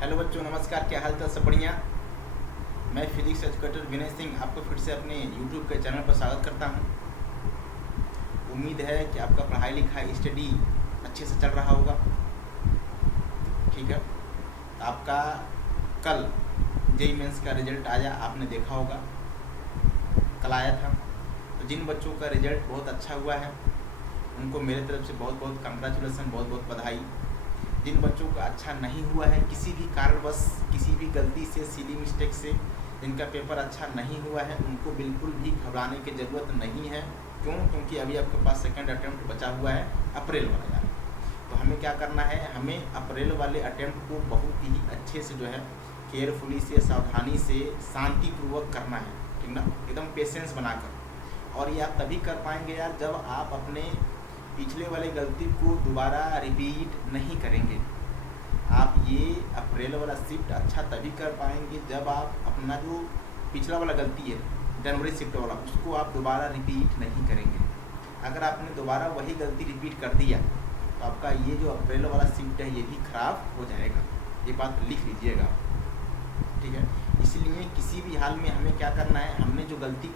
Hello बच्चों, नमस्कार। क्या हाल चाल? सब बढ़िया। मैं फिजिक्स एजुकेटर विनय सिंह आपको फिर से अपने यूट्यूब के चैनल पर स्वागत करता हूं। उम्मीद है कि आपका पढ़ाई लिखाई स्टडी अच्छे से चल रहा होगा। ठीक है, तो आपका कल जेईई मेंस का रिजल्ट आया, आपने देखा होगा, कल आया था। तो जिन बच्चों का रिजल्ट बहुत अच्छा हुआ है उनको मेरे तरफ से बहुत बहुत कंग्रेचुलेसन, बहुत बहुत बधाई। जिन बच्चों का अच्छा नहीं हुआ है, किसी भी कारणवश, किसी भी गलती से, सिली मिस्टेक से जिनका पेपर अच्छा नहीं हुआ है, उनको बिल्कुल भी घबराने की ज़रूरत नहीं है। क्यों? क्योंकि अभी आपके पास सेकंड अटेम्प्ट बचा हुआ है, अप्रैल वाला यार। तो हमें क्या करना है, हमें अप्रैल वाले अटेम्प्ट को बहुत ही अच्छे से जो है केयरफुली से, सावधानी से, शांतिपूर्वक करना है। ठीक ना, एकदम पेशेंस बनाकर। और ये आप तभी कर पाएंगे यार जब आप अपने पिछले वाले गलती को दोबारा रिपीट नहीं करेंगे। आप ये अप्रैल वाला शिफ्ट अच्छा तभी कर पाएंगे जब आप अपना जो पिछला वाला गलती है जनवरी शिफ्ट वाला, उसको आप दोबारा रिपीट नहीं करेंगे। अगर आपने दोबारा वही गलती रिपीट कर दिया तो आपका ये जो अप्रैल वाला शिफ्ट है ये भी खराब हो जाएगा। ये बात लिख लीजिएगा, ठीक है। इसलिए किसी भी हाल में हमें क्या करना है, हमने जो गलती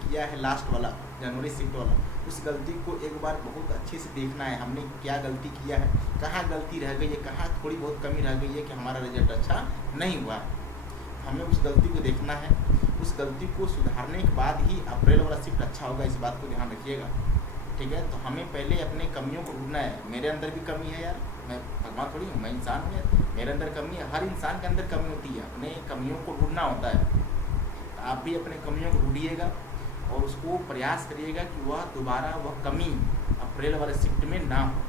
किया है लास्ट वाला जनवरी शिफ्ट वाला, उस गलती को एक बार बहुत अच्छे से देखना है। हमने क्या गलती किया है, कहाँ गलती रह गई है, कहाँ थोड़ी बहुत कमी रह गई है कि हमारा रिजल्ट अच्छा नहीं हुआ है। हमें उस गलती को देखना है। उस गलती को सुधारने के बाद ही अप्रैल वाला शिफ्ट अच्छा होगा। इस बात को ध्यान रखिएगा, ठीक है। तो हमें पहले अपने कमियों को ढूंढना है। मेरे अंदर भी कमी है यार, मैं भगवान थोड़ी हूँ, मैं इंसान हूँ यार। मेरे अंदर कमी है, हर इंसान के अंदर कमी होती है। अपने कमियों को ढूंढना होता है। तो आप भी अपने कमियों को ढूंढिएगा और उसको प्रयास करिएगा कि वह दोबारा वह कमी अप्रैल वाले शिफ्ट में ना हो,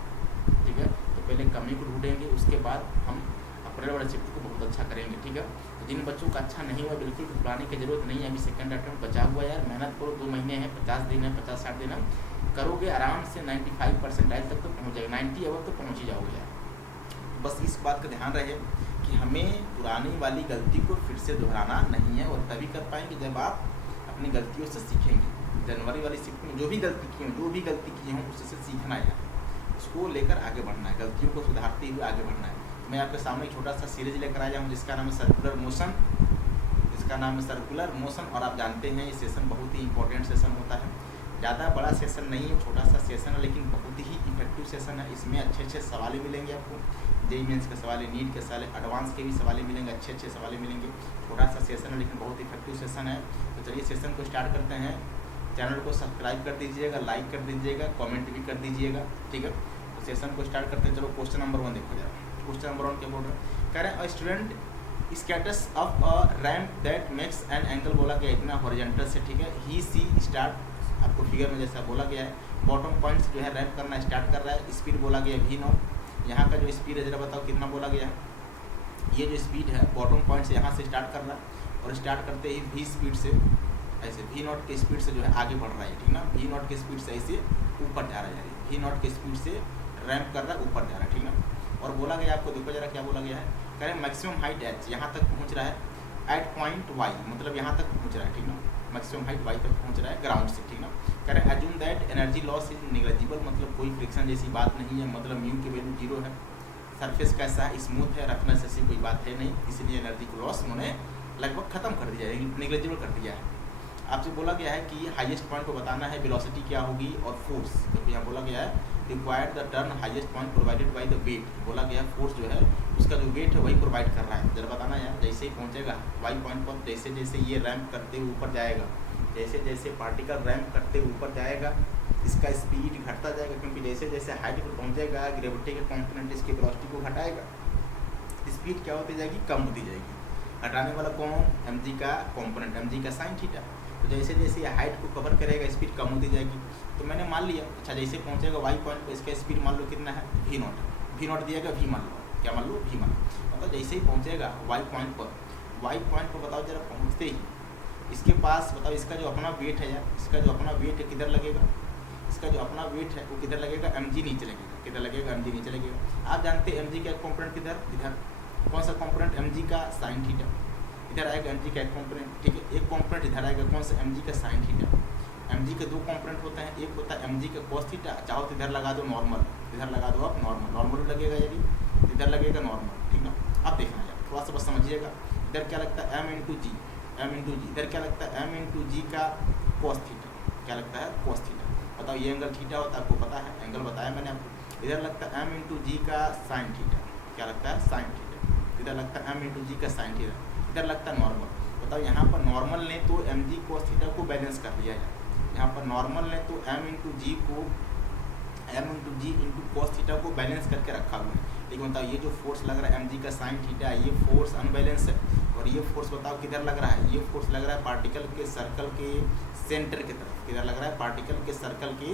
ठीक है। तो पहले कमी को ढूंढेंगे, उसके बाद हम अप्रैल वाले शिफ्ट को बहुत अच्छा करेंगे, ठीक है। तो जिन बच्चों का अच्छा नहीं हुआ बिल्कुल घबराने की जरूरत नहीं है। अभी सेकंड अटेम्प्ट बचा हुआ है यार, मेहनत करो। 2 महीने हैं, 50 दिन है, 50-60 दिन है, करोगे आराम से 95% तक तो पहुँच जाएगा। 90 अब तो पहुँच ही जाओगे यार। बस इस बात का ध्यान रहे कि हमें पुरानी वाली गलती को फिर से दोहराना नहीं है। और तभी कर पाएंगे जब आप अपनी गलतियों से सीखेंगे। जनवरी वाली शिफ्ट में जो भी गलती की हों उससे सीखना है, उसको लेकर आगे बढ़ना है, गलतियों को सुधारते हुए आगे बढ़ना है। तो मैं आपके सामने एक छोटा सा सीरीज लेकर आया हूँ जिसका नाम है सर्कुलर मोशन। और आप जानते हैं ये सेशन बहुत ही इंपॉर्टेंट सेशन होता है। ज़्यादा बड़ा सेशन नहीं है, छोटा सा सेशन है, लेकिन बहुत ही इफेक्टिव सेशन है। इसमें अच्छे अच्छे सवाल मिलेंगे आपको, जेईई मेंस के सवाल, नीट के सवाल, एडवांस के भी सवाल मिलेंगे, अच्छे अच्छे सवाल मिलेंगे। छोटा सा सेशन है लेकिन बहुत इफेक्टिव सेशन है। तो चलिए सेशन को स्टार्ट करते हैं। चैनल को सब्सक्राइब कर दीजिएगा, लाइक कर दीजिएगा, कमेंट भी कर दीजिएगा, ठीक है। तो सेशन को स्टार्ट करते हैं। चलो क्वेश्चन नंबर 1 देखो जरा। क्वेश्चन नंबर 1 क्या बोल रहे हैं, कह रहे हैं student status of a ramp that makes an angle, बोला गया इतना हॉरिजॉन्टल से, ठीक है। ही सी स्टार्ट, आपको फिगर में जैसा बोला गया है, बॉटम पॉइंट से जो है रैम्प करना स्टार्ट कर रहा है। स्पीड बोला गया v0। यहाँ का जो स्पीड है जरा बताओ कितना बोला गया है। ये जो स्पीड है बॉटम पॉइंट से यहाँ से स्टार्ट कर रहा है और स्टार्ट करते ही v स्पीड से ऐसे v0 के स्पीड से जो है आगे बढ़ रहा है, ठीक ना। v0 के स्पीड से ऐसे ऊपर जा रहा है, v0 के स्पीड से रैम्प कर रहा है, ऊपर जा रहा है, ठीक ना। और बोला गया आपको, देखो जरा क्या बोला गया है, कह रहे हैं मैक्सिमम हाइट h, यहाँ तक पहुँच रहा है एट पॉइंट y, मतलब यहाँ तक पहुँच रहा है, ठीक ना। मैक्सिमम हाइट y तक पहुँच रहा है ग्राउंड से, ठीक ना। कह रहे हैं assume that energy loss is negligible, मतलब कोई फ्रिक्शन जैसी बात नहीं है, मतलब म्यू की वैल्यू 0 है। सरफेस कैसा है, स्मूथ है, रफनेस ऐसी कोई बात है नहीं, इसलिए एनर्जी को लॉस उन्होंने लगभग खत्म कर दिया है, निग्लेजिबल कर दिया है। आपसे बोला गया है कि हाईएस्ट पॉइंट को बताना है, वेलोसिटी क्या होगी और फोर्स, क्योंकि यहाँ बोला गया है required the turn highest point provided by the weight, बोला गया फोर्स जो है उसका जो वेट है वही प्रोवाइड कर रहा है। जरा बताना यार, जैसे ही पहुँचेगा वाई पॉइंट पर, जैसे जैसे ये रैम्प करते हुए ऊपर जाएगा, जैसे जैसे पार्टिकल रैम्प करते हुए ऊपर जाएगा, इसका स्पीड घटता जाएगा, क्योंकि जैसे जैसे हाइट पर पहुँचेगा ग्रेविटी के कॉम्पोनेंट इसकी वेलोसिटी को घटाएगा, स्पीड क्या होती जाएगी, कम होती जाएगी। घटाने वाला कौन, mg का कॉम्पोनेंट, mg का साइन थीटा। तो जैसे जैसे ये हाइट को कवर करेगा स्पीड कम होती जाएगी। तो मैंने मान लिया, अच्छा जैसे पहुँचेगा वाई पॉइंट पर इसका स्पीड मान लो कितना है, v0 दिया गया, v मान लो, क्या मान लो, v मान लो। मतलब जैसे ही पहुँचेगा वाई पॉइंट पर बताओ जरा, पहुँचते ही इसके पास बताओ इसका जो अपना वेट है यार, इसका जो अपना वेट है किधर लगेगा, इसका जो अपना वेट है वो किधर लगेगा, mg नीचे लगेगा, किधर लगेगा, mg नीचे लगेगा। आप जानते हैं mg का एक कॉम्पोनेंट किधर, इधर, कौन सा कॉम्पोनेंट, mg का साइन थीटा, इधर आएगा mg का एक कॉम्पोनेंट, ठीक है। एक कॉम्पोनेंट इधर आएगा, कौन सा, mg का साइन थीटा। mg के 2 कॉम्पोनेंट होते हैं, एक होता है mg का कॉस थीटा, चाहो तो इधर लगा दो नॉर्मल, इधर लगा दो आप नॉर्मल भी लगेगा यदि, इधर लगेगा नॉर्मल, ठीक ना। अब देखना यार थोड़ा सा बस समझिएगा, इधर क्या लगता है m इंटू जी, इधर क्या लगता है m इंटू जी का cos थीटा, क्या लगता है cos थीटा। बताओ ये एंगल थीटा होता है, आपको पता है, एंगल बताया मैंने आपको। इधर लगता है m इंटू जी का साइन थीटा, क्या लगता है साइन थीटा। इधर लगता है m इंटू जी का साइन थीटा, इधर लगता है नॉर्मल। बताओ यहाँ पर नॉर्मल लें तो एम जी cos थीटा को बैलेंस कर लिया जाए, यहाँ पर नॉर्मल लें तो m इंटू जी को m इंटू जी इंटू cos थीटा को बैलेंस करके रखा हुआ है। लेकिन बताओ ये जो फोर्स लग रहा है एम जी का साइन थीटा, ये फोर्स अनबैलेंस है। और ये फोर्स बताओ किधर लग रहा है, ये फोर्स लग रहा है पार्टिकल के सर्कल के सेंटर की तरफ। किधर लग रहा है, पार्टिकल के सर्कल के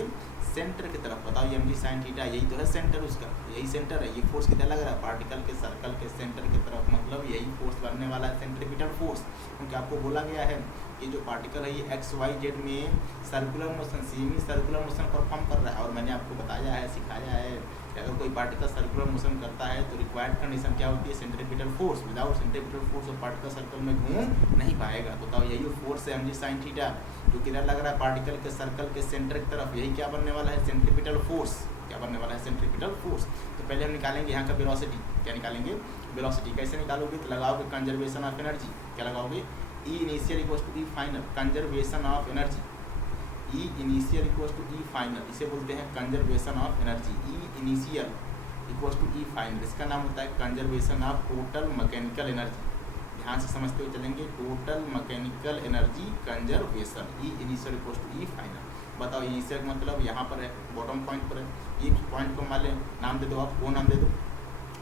सेंटर की तरफ। बताओ ये एम जी साइन थीटा यही तो है सेंटर, उसका यही सेंटर है। ये फोर्स किधर लग रहा है, पार्टिकल के सर्कल के सेंटर की तरफ, मतलब यही फोर्स बनने वाला है सेंट्रीपिटल फोर्स। क्योंकि आपको बोला गया है कि जो पार्टिकल है ये एक्स वाई जेड में circular motion, semi circular motion perform कर रहा है। और मैंने आपको बताया है, सिखाया है कि अगर कोई पार्टिकल सर्कुलर मोशन करता है तो रिक्वायर्ड कंडीशन क्या होती है, centripetal force. Without centripetal force वो पार्टिकल सर्कल में घूम नहीं पाएगा। तो बताओ यही फोर्स है एम जी साइन थीटा, जो किधर लग रहा है, पार्टिकल के सर्कल के सेंटर की तरफ। यही क्या बनने वाला है, सेंट्रीपिटल फोर्स। क्या बनने वाला है, सेंट्रीपिटल फोर्स। तो पहले हम निकालेंगे यहाँ का वेलोसिटी। क्या निकालेंगे, वेलोसिटी। कैसे निकालोगे, तो लगाओगे कंजर्वेशन ऑफ एनर्जी। क्या लगाओगे, E initial equals to E final, conservation of energy. E initial equals to E final, इसे बोलते हैं conservation of energy. E initial equals to E final, इसका नाम होता है conservation of total mechanical energy. ध्यान से समझते हुए चलेंगे, total mechanical energy conservation. E initial equals to E final. बताओ इनिशियल मतलब यहाँ पर है, बॉटम पॉइंट पर है। ये पॉइंट को मान लें, नाम दे दो आप, वो नाम दे दो,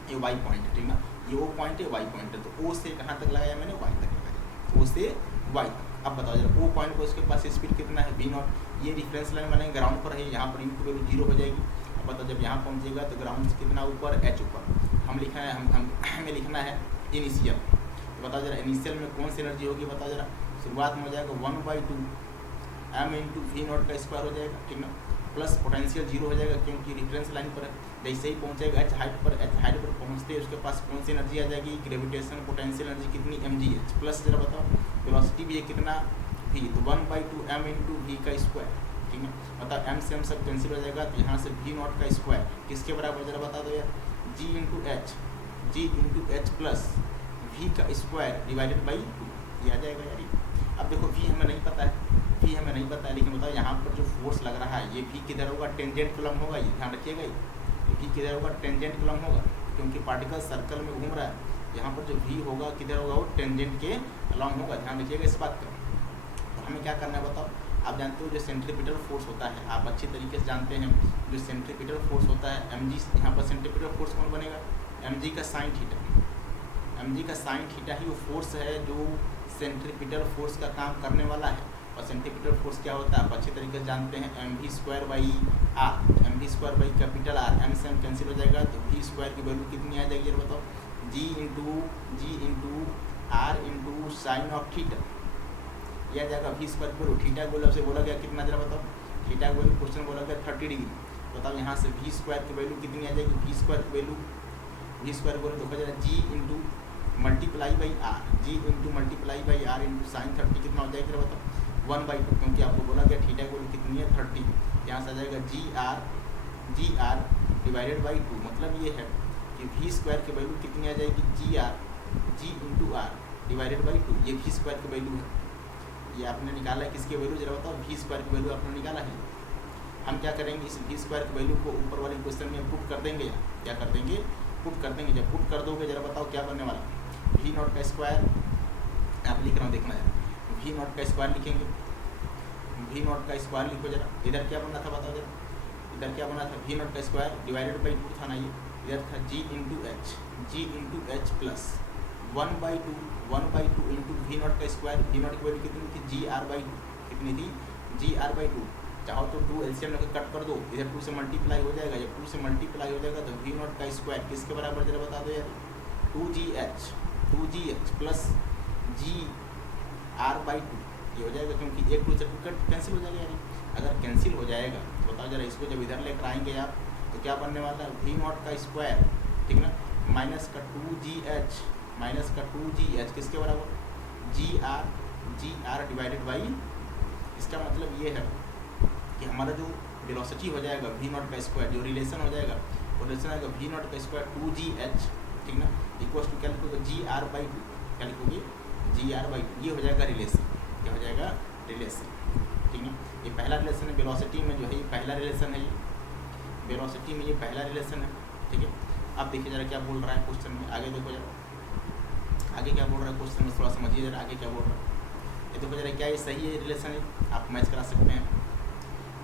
ये वाई पॉइंट है, ठीक ना। ये ओ पॉइंट है, वाई पॉइंट है। तो ओ से कहाँ तक लगाया मैंने, वाई तक लगाया, ओ से वाई तक। अब बताओ जरा ओ पॉइंट को, इसके पास स्पीड कितना है, वी नॉट। ये रिफरेंस लाइन माने ग्राउंड पर है, यहाँ पर यू की वैल्यू 0 हो जाएगी। अब बताओ जब यहाँ पहुँचेगा तो ग्राउंड से कितना ऊपर, एच ऊपर। हम लिखा है, हमें लिखना है इनिशियल। तो बताओ जरा इनिशियल में कौन सी एनर्जी होगी, बताओ जरा। शुरुआत में हो जाएगा 1/2 m इंटू वी नॉट का स्क्वायर हो जाएगा, ठीक ना। प्लस पोटेंशियल 0 हो जाएगा क्योंकि रिफरेंस लाइन पर है। जैसे ही पहुंचेगा एच हाइट पर, एच हाइट पर पहुंचते उसके पास कौन सी एनर्जी आ जाएगी, ग्रेविटेशन पोटेंशियल एनर्जी कितनी, mgh। प्लस जरा बताओ वेलोसिटी भी है कितना, v। तो 1/2 m इंटू वी का स्क्वायर, ठीक है। बताओ m से m सब कैंसिल हो जाएगा, तो यहाँ से v नॉट का स्क्वायर किसके बराबर, जरा बता दो यार, g into H plus v का स्क्वायर डिवाइडेड बाई 2, ये आ जाएगा यार। अब देखो v हमें नहीं पता है, लेकिन बताओ यहाँ पर जो फोर्स लग रहा है ये v किधर होगा, टेंजेंट कूलम होगा। ये ध्यान रखिएगा, ये v किधर होगा, टेंजेंट कूलम होगा, क्योंकि पार्टिकल सर्कल में घूम रहा है। यहाँ पर जो v होगा किधर होगा, वो टेंजेंट के अलॉन्ग होगा। ध्यान रखिएगा इस बात का। तो हमें क्या करना है बताओ। आप जानते हो जो सेंट्रीपिटल फोर्स होता है, आप अच्छी तरीके से जानते हैं, जो सेंट्रीपिटल फोर्स होता है एम जी, यहाँ पर सेंट्रीपिटल फोर्स कौन बनेगा, एम जी का साइन थीटा। एम जी का साइन थीटा ही वो फोर्स है जो सेंट्रीपिटल फोर्स का काम करने वाला है। और सेंट्रीपिटल फोर्स क्या होता है आप अच्छे तरीके से जानते हैं, mv² by R, mv² by capital R. M से एम कैंसिल हो जाएगा तो v² की वैल्यू कितनी आ जाएगी, ये बताओ, g into are into sine of theta. यह आ जाएगा v² की वैल्यू। थीटा को से बोला गया कितना, जरा बताओ, थीटा की वैल्यू क्वेश्चन बोला गया 30 डिग्री। बताओ यहाँ से v² की वैल्यू कितनी आ जाएगी, v² की वैल्यू देखो जरा, g into multiply by R into sine 30 कितना हो जाएगा, बताओ 1/2, क्योंकि आपको बोला गया थीटा की वैल्यू कितनी है 30। यहाँ से आ जाएगा जी आर डिवाइडेड बाई 2। मतलब ये है कि v² की वैल्यू कितनी आ जाएगी, जी इंटू आर डिवाइडेड बाई 2। ये v² की वैल्यू है, ये आपने निकाला है किसकी वैल्यू, जरा बताओ, v² की वैल्यू आपने निकाला है। हम क्या करेंगे, इस v² की वैल्यू को ऊपर वाले क्वेश्चन में पुट कर देंगे, या क्या कर देंगे, पुट कर देंगे। जब पुट कर दोगे जरा बताओ क्या बनने वाला, v नॉट का स्क्वायर, आप लिख रहा हूँ देखना यार, v नॉट का स्क्वायर लिखेंगे, v नॉट का स्क्वायर लिखो जरा। इधर क्या बना था बताओ जरा, इधर क्या बना था, v नॉट का स्क्वायर डिवाइडेड बाई 2 था ना, ये इधर था g into H plus 1/2 into V nought का स्क्वायर। वी नॉट की वैल्यू कितनी थी, GR/2, कितनी थी, GR/2। चाहो तो 2 एलसीएम लेकर कट कर दो, इधर 2 से मल्टीप्लाई हो जाएगा। जब 2 से मल्टीप्लाई हो जाएगा तो वी नॉट का स्क्वायर किसके बराबर, जरा बता दो यार, 2GH प्लस GR/2 ये हो जाएगा, क्योंकि 1 2 से कट कैंसिल हो जाएगा यार। अगर कैंसिल हो जाएगा तो बताओ जरा, इसको जब इधर लेकर आएंगे आप तो क्या बनने वाला है, वी नॉट का स्क्वायर, ठीक ना, माइनस का 2GH किसके बराबर, GR डिवाइडेड बाई। इसका मतलब ये है कि हमारा जो वेलोसिटी हो जाएगा वी नॉट का स्क्वायर, जो रिलेशन हो जाएगा और रिलेशन आएगा वी नॉट का स्क्वायर 2GH, ठीक ना, इक्वल टू क्या लिखोगे GR/2, क्या लिखोगे GR/2। ये हो जाएगा रिलेशन, क्या हो जाएगा रिलेशन, ठीक ना। ये पहला रिलेशन है वेलोसिटी में, जो है ये पहला रिलेशन है, ये वेलोसिटी में ये पहला रिलेशन है, ठीक है। अब देखिए जरा क्या बोल रहा है क्वेश्चन में, आगे देखो जरा आगे क्या बोल रहा है क्वेश्चन में, थोड़ा समझिए जरा आगे क्या बोल रहा है। ये देखो जरा क्या ये सही है रिलेशन है, आप मैच करा सकते हैं।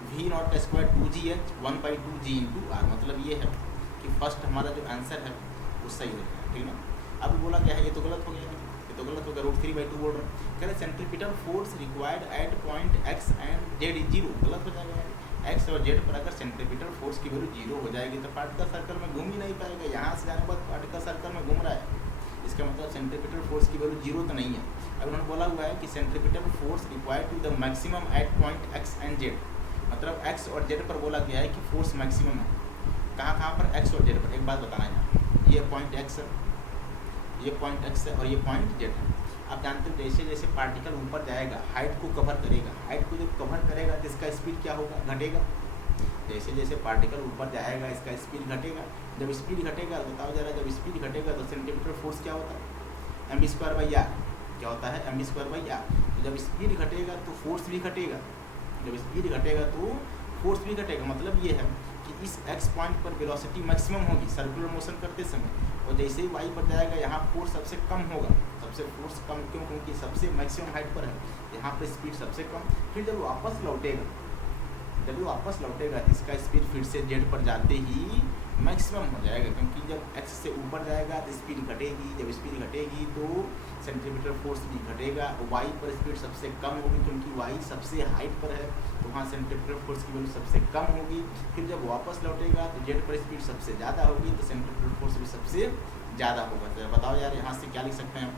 वी नॉट का स्क्वायर 2GH 1/2G/R, मतलब ये है कि फर्स्ट हमारा जो आंसर है वो सही हो गया, ठीक ना। अब बोला क्या है, ये तो गलत हो गया, ये तो गलत हो गया, √3/2 बोल रहे हैं। कह रहे centripetal force required at point X and Z is 0, गलत हो जाएगा। एक्स और जेड पर अगर सेंट्रीपिटल फोर्स की वैल्यू 0 हो जाएगी तो पार्टिकल सर्कल में घूम ही नहीं पाएगा। यहाँ से जाने के बाद पार्टिकल सर्कल में घूम रहा है, इसका मतलब सेंट्रीपिटल फोर्स की वैल्यू 0 तो नहीं है। अब उन्होंने बोला हुआ है कि centripetal force required to the maximum at point X and Z, मतलब एक्स और जेड पर बोला गया है कि फोर्स मैक्सिमम है। कहाँ पर, एक्स और जेड पर। एक बात बताना है, ये पॉइंट एक्स है, ये पॉइंट एक्स है और ये पॉइंट जेड है। आप जानते हो जैसे जैसे पार्टिकल ऊपर जाएगा हाइट को कवर करेगा, हाइट को जब कवर करेगा तो इसका स्पीड क्या होगा, घटेगा। जैसे जैसे पार्टिकल ऊपर जाएगा इसका स्पीड घटेगा। जब स्पीड घटेगा बताओ जरा, जब स्पीड घटेगा तो सेंटीमीटर फोर्स क्या होता है, mv²/r, क्या होता है mv²/r। तो जब स्पीड घटेगा तो फोर्स भी घटेगा, जब स्पीड घटेगा तो फोर्स भी घटेगा। मतलब ये है कि इस x पॉइंट पर वेलोसिटी मैक्सिमम होगी सर्कुलर मोशन करते समय, और जैसे ही y पर जाएगा यहाँ फोर्स सबसे कम होगा। सबसे फोर्स कम क्यों, क्योंकि सबसे मैक्सिमम हाइट पर है, यहाँ पर स्पीड सबसे कम। फिर जब वापस लौटेगा, जब वापस लौटेगा इसका स्पीड फिर से जेड पर जाते ही मैक्सिमम हो जाएगा, क्योंकि जब एक्स से ऊपर जाएगा तो स्पीड घटेगी। जब स्पीड घटेगी तो सेंटीमीटर फोर्स भी घटेगा। वाई पर स्पीड सबसे कम होगी, क्योंकि वाई सबसे हाइट पर है तो वहाँ सेंटीमीटर फोर्स की वैल्यू सबसे कम होगी। फिर जब वापस लौटेगा तो जेड पर स्पीड सबसे ज़्यादा होगी, तो सेंटीमीटर फोर्स भी सबसे ज़्यादा होगा। तो बताओ यार यहाँ से क्या लिख सकते हैं,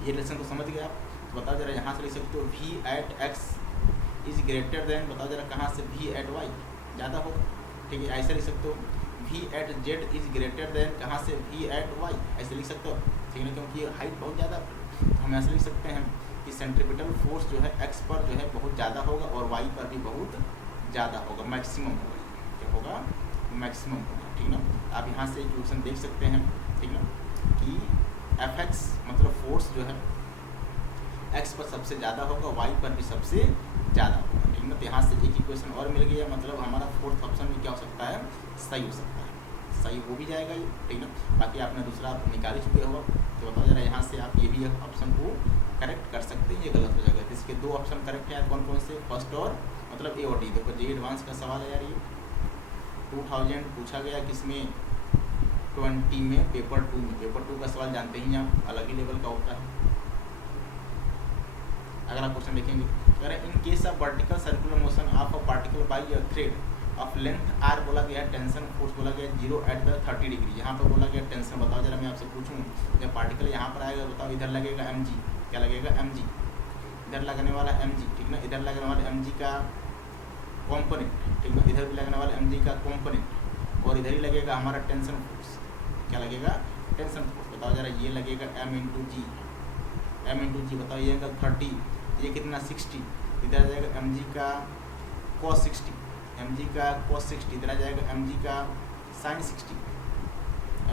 ये रिलेशन को समझ गए आप। तो बताओ जरा यहाँ से लिख सकते हो V at X is greater than, बताओ जरा कहाँ से वी एट वाई ज़्यादा होगा, ठीक है। ऐसे लिख सकते हो V at Z is greater than, कहाँ से वी एट वाई, ऐसे लिख सकते हो, ठीक है, क्योंकि ये हाइट बहुत ज़्यादा। तो हम ऐसे लिख सकते हैं कि सेंट्रीपिटल फोर्स जो है एक्स पर जो है बहुत ज़्यादा होगा और वाई पर भी बहुत ज़्यादा होगा, मैक्सिमम होगा। क्या होगा, मैक्सिमम होगा, ठीक ना। आप यहाँ से इक्वेशन देख सकते हैं, ठीक ना, कि एफ एक्स मतलब फोर्स जो है एक्स पर सबसे ज़्यादा होगा, वाई पर भी सबसे ज़्यादा होगा, ठीक ना। तो यहाँ से एक इक्वेशन और मिल गया, मतलब हमारा फोर्थ ऑप्शन भी क्या हो सकता है, सही हो सकता है, सही हो भी जाएगा ये, ठीक ना। बाकी आपने दूसरा आप निकाल ही चुके हो, तो बताओ जरा यहाँ से आप ये भी ऑप्शन को करेक्ट कर सकते हैं, ये गलत हो जाएगा। तो इसके दो ऑप्शन करेक्ट है यार, कौन कौन से, फर्स्ट और मतलब ए और डी। देखो जे एडवांस का सवाल है यार, ये 2000 पूछा गया किसमें, 20 में, पेपर 2 में। पेपर 2 का सवाल जानते ही आप, अलग ही लेवल का होता है। अगर आप क्वेश्चन देखेंगे, अगर in case of vertical circular motion of a particle by a thread of length R, बोला गया टेंशन फोर्स बोला गया 0 एट द 30 डिग्री। यहाँ पर बोला गया टेंशन, बताओ जरा मैं आपसे पूछूं, जब पार्टिकल यहाँ पर आएगा बताओ इधर लगेगा mg, क्या लगेगा mg, इधर लगने वाला mg, ठीक ना, इधर लगने वाला mg का कॉम्पोनेंट, ठीक ना, इधर भी लगने वाला mg का कॉम्पोनेंट, और इधर ही लगेगा हमारा टेंशन फोर्स, क्या लगेगा, टेंशन फोर्स। बताओ जरा ये लगेगा m इंटू जी, बताओ ये एंगल 30, ये कितना 60, इधर आ जाएगा mg का cos 60, mg का cos 60, इधर आ जाएगा mg का sin 60,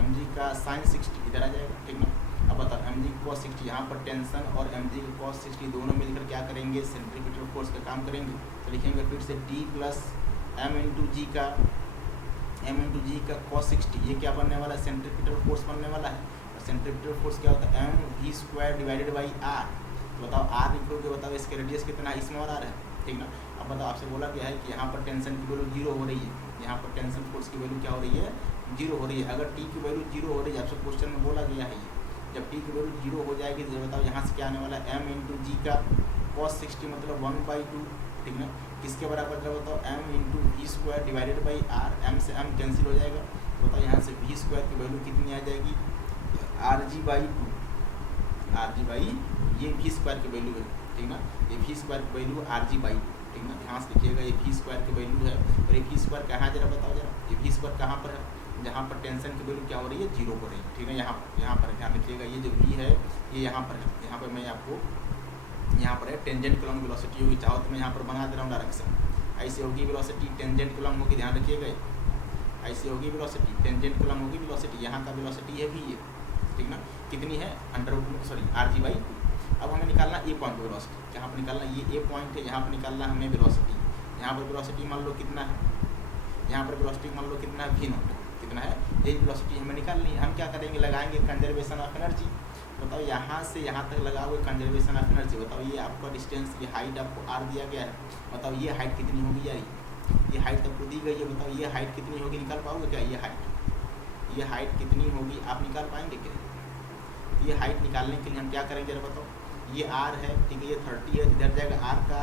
mg का sin 60 इधर आ जाएगा, ठीक ना। अब बताओ mg cos 60, यहाँ पर टेंशन और mg cos 60 दोनों मिलकर क्या करेंगे, सेंट्रीपिटल फोर्स का काम करेंगे। तो लिखेंगे फिर से t प्लस m इंटू जी का cos 60, ये क्या बनने वाला है, सेंट्रीपिटल फोर्स बनने वाला है। और सेंट्रीपिटल फोर्स क्या होता है, mv² डिवाइडेड बाई r। तो बताओ r लिखोगे, बताओ इसके रेडियस कितना है, स्मॉल r है, ठीक ना। अब बताओ आपसे बोला गया है कि यहाँ पर टेंशन की वैल्यू 0 हो रही है, यहाँ पर टेंशन फोर्स की वैल्यू क्या हो रही है, 0 हो रही है। अगर t की वैल्यू 0 हो रही है, आपसे क्वेश्चन में बोला गया है ये, जब t की वैल्यू 0 हो जाएगी तो बताओ यहाँ से क्या आने वाला है, m इंटू जी का cos 60 मतलब 1/2, ठीक ना। किसके बराबर है बताओ, m into v² divided by r, m से m कैंसिल हो जाएगा। बताओ यहाँ से v² की वैल्यू कितनी आ जाएगी, rg/2, rg/, ये v² की वैल्यू है, ठीक ना, ये v² की वैल्यू rg/2, ठीक ना। यहाँ से देखिएगा ये v² की वैल्यू है, और ये v² कहाँ जरा बताओ जरा, ये v² कहाँ पर है, जहाँ पर टेंशन की वैल्यू क्या हो रही है, 0 हो रही है, ठीक है। यहाँ पर ध्यान रखिएगा, ये जो v है ये यहाँ पर है, यहाँ पर मैं आपको, यहाँ पर है टेंजेंट कॉलम वेलोसिटी होगी, चाहो तो मैं यहाँ पर बना दे रहा हूँ डायरेक्शन, ऐसे होगी वेलोसिटी टेंजेंट कॉलम होगी, ध्यान रखिएगा। ऐसी होगी वेलोसिटी, टेंजेंट कोलम होगी वेलोसिटी, यहाँ का वेलोसिटी है भी ये, ठीक ना, कितनी है Rg/2। अब हमें निकालना ए पॉइंट पे वेलोसिटी, यहाँ पर निकालना ये ए पॉइंट है, यहाँ पर निकालना हमें वेलोसिटी, यहाँ पर वेलोसिटी मान लो कितना है, यहाँ पर वेलोसिटी मान लो कितना है v0, कितना है, यही वेलोसिटी हमें निकालनी है। हम क्या करेंगे, लगाएंगे कंजर्वेशन ऑफ एनर्जी। बताओ यहाँ से यहाँ तक लगाओगे कंजर्वेशन ऑफ एनर्जी। बताओ ये आपका डिस्टेंस, ये हाइट आपको r दिया गया है, बताओ ये हाइट कितनी होगी यार, ये हाइट आपको दी गई है, बताओ ये हाइट कितनी होगी, निकाल पाओगे क्या, ये हाइट कितनी होगी, आप निकाल पाएंगे क्या? ये हाइट निकालने के लिए हम क्या करेंगे जरा बताओ, ये r है, ठीक है, ये 30 है, इधर जाएगा r का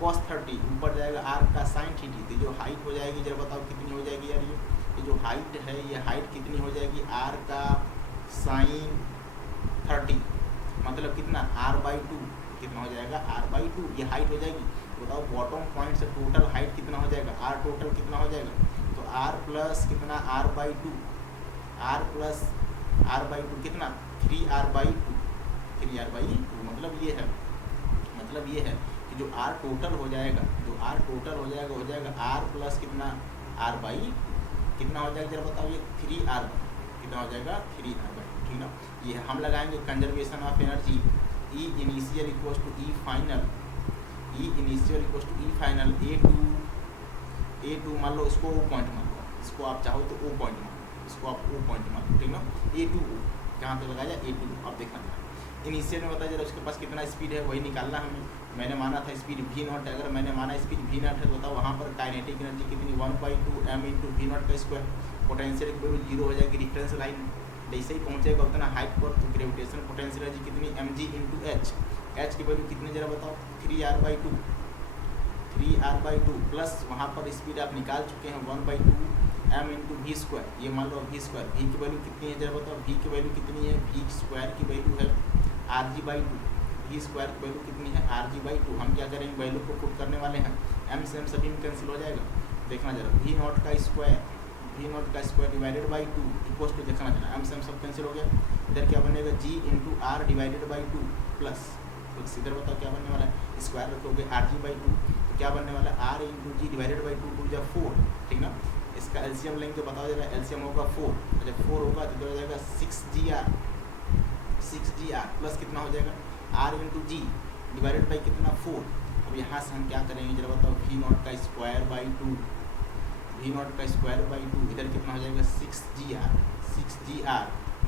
cos 30, ऊपर जाएगा r का sin 30, तो जो हाइट हो जाएगी जरा बताओ कितनी हो जाएगी यार, ये जो हाइट है, ये हाइट कितनी हो जाएगी, r का sin 30, मतलब कितना r/2, कितना हो जाएगा r/2, ये हाइट हो जाएगी। बताओ बॉटम पॉइंट से टोटल हाइट कितना हो जाएगा, r टोटल कितना हो जाएगा, तो r प्लस कितना r/2, r प्लस r/2 कितना 3r/2, 3r/2, मतलब ये है कि जो r टोटल हो जाएगा, हो जाएगा r प्लस कितना r/, कितना हो जाएगा जरा बताओ, ये 3r, कितना हो जाएगा 3r/, ठीक ना। ये हम लगाएंगे conservation of energy, E initial equals to E final, A2 मान लो, इसको O पॉइंट मान लो, इसको आप चाहो तो O पॉइंट मान लो, इसको आप O पॉइंट मान लो, ठीक ना। A2 कहाँ पे लगाया, A2, आप देखना इनिशियल में बताया जरा उसके पास कितना स्पीड है, वही निकालना हमें। मैंने माना था स्पीड v0, अगर मैंने माना स्पीड v0 है तो बताओ वहाँ पर काइनेटिक एनर्जी कितनी, 1/2 m × v0 का स्क्वायर, पोटेंशियल की वैल्यू 0 हो जाएगी, रिफरेंस लाइन जैसे ही पहुँचेगा उतना हाइट पर, तो ग्रेविटेशन पोटेंशियल एनर्जी कितनी, mg × h की वैल्यू कितनी जरा बताओ, 3r/2 प्लस वहाँ पर स्पीड आप निकाल चुके हैं 1/2 m × v², ये मान लो v², v की वैल्यू कितनी है जरा बताओ, v की वैल्यू कितनी है, v² की वैल्यू है Rg/2, v² की वैल्यू कितनी है Rg/2। हम क्या करेंगे, वैल्यू को पुट करने वाले हैं, m से m सभी में कैंसिल हो जाएगा, देखना जरा, v0 का square divided by 2 equals to, देखना जरा, m से m सब कैंसिल हो गया, इधर क्या बनेगा g × r divided by 2 plus, तो इधर बताओ क्या बनने वाला है, स्क्वायर रखोगे Rg/2, तो क्या बनने वाला है, r × g डिवाइडेड बाई 2 × 4, ठीक ना। इसका एलसीएम लेंगे तो बताओ जरा, एलसीएम होगा 4, जब 4 होगा तो इधर हो जाएगा 6gr प्लस कितना हो जाएगा r × g डिवाइडेड बाई कितना 4। अब यहाँ से हम क्या करेंगे जरा बताओ, v0 का स्क्वायर बाई 2, इधर कितना हो जाएगा 6gr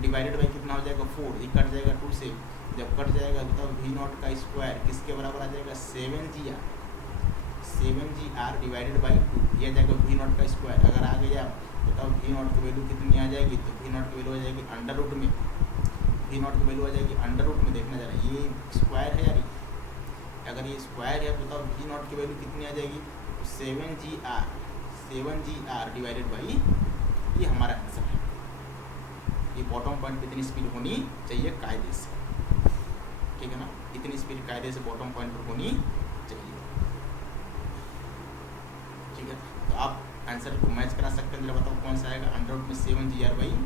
डिवाइडेड बाई कितना हो जाएगा 4, ये कट जाएगा 2 से, जब कट जाएगा बताओ v0 का स्क्वायर किसके बराबर आ जाएगा, 7gr डिवाइडेड बाई 2, ये आ जाएगा v0 का स्क्वायर। अगर आ गया बताओ v0 की वैल्यू कितनी आ जाएगी, तो v0 की वैल्यू आ जाएगी अंडर रूट में, देखना जरा, ये स्क्वायर है यार, अगर ये स्क्वायर है बताओ v0 की वैल्यू कितनी आ जाएगी, तो 7gr डिवाइडेड बाई, ये हमारा आंसर है। ये बॉटम पॉइंट पे इतनी स्पीड होनी चाहिए कायदे से, ठीक है ना, इतनी स्पीड कायदे से बॉटम पॉइंट पर होनी चाहिए, ठीक है। तो आप आंसर को मैच करा सकते हैं, जरा बताओ कौन सा आएगा, अंडर रूट में 7gr/,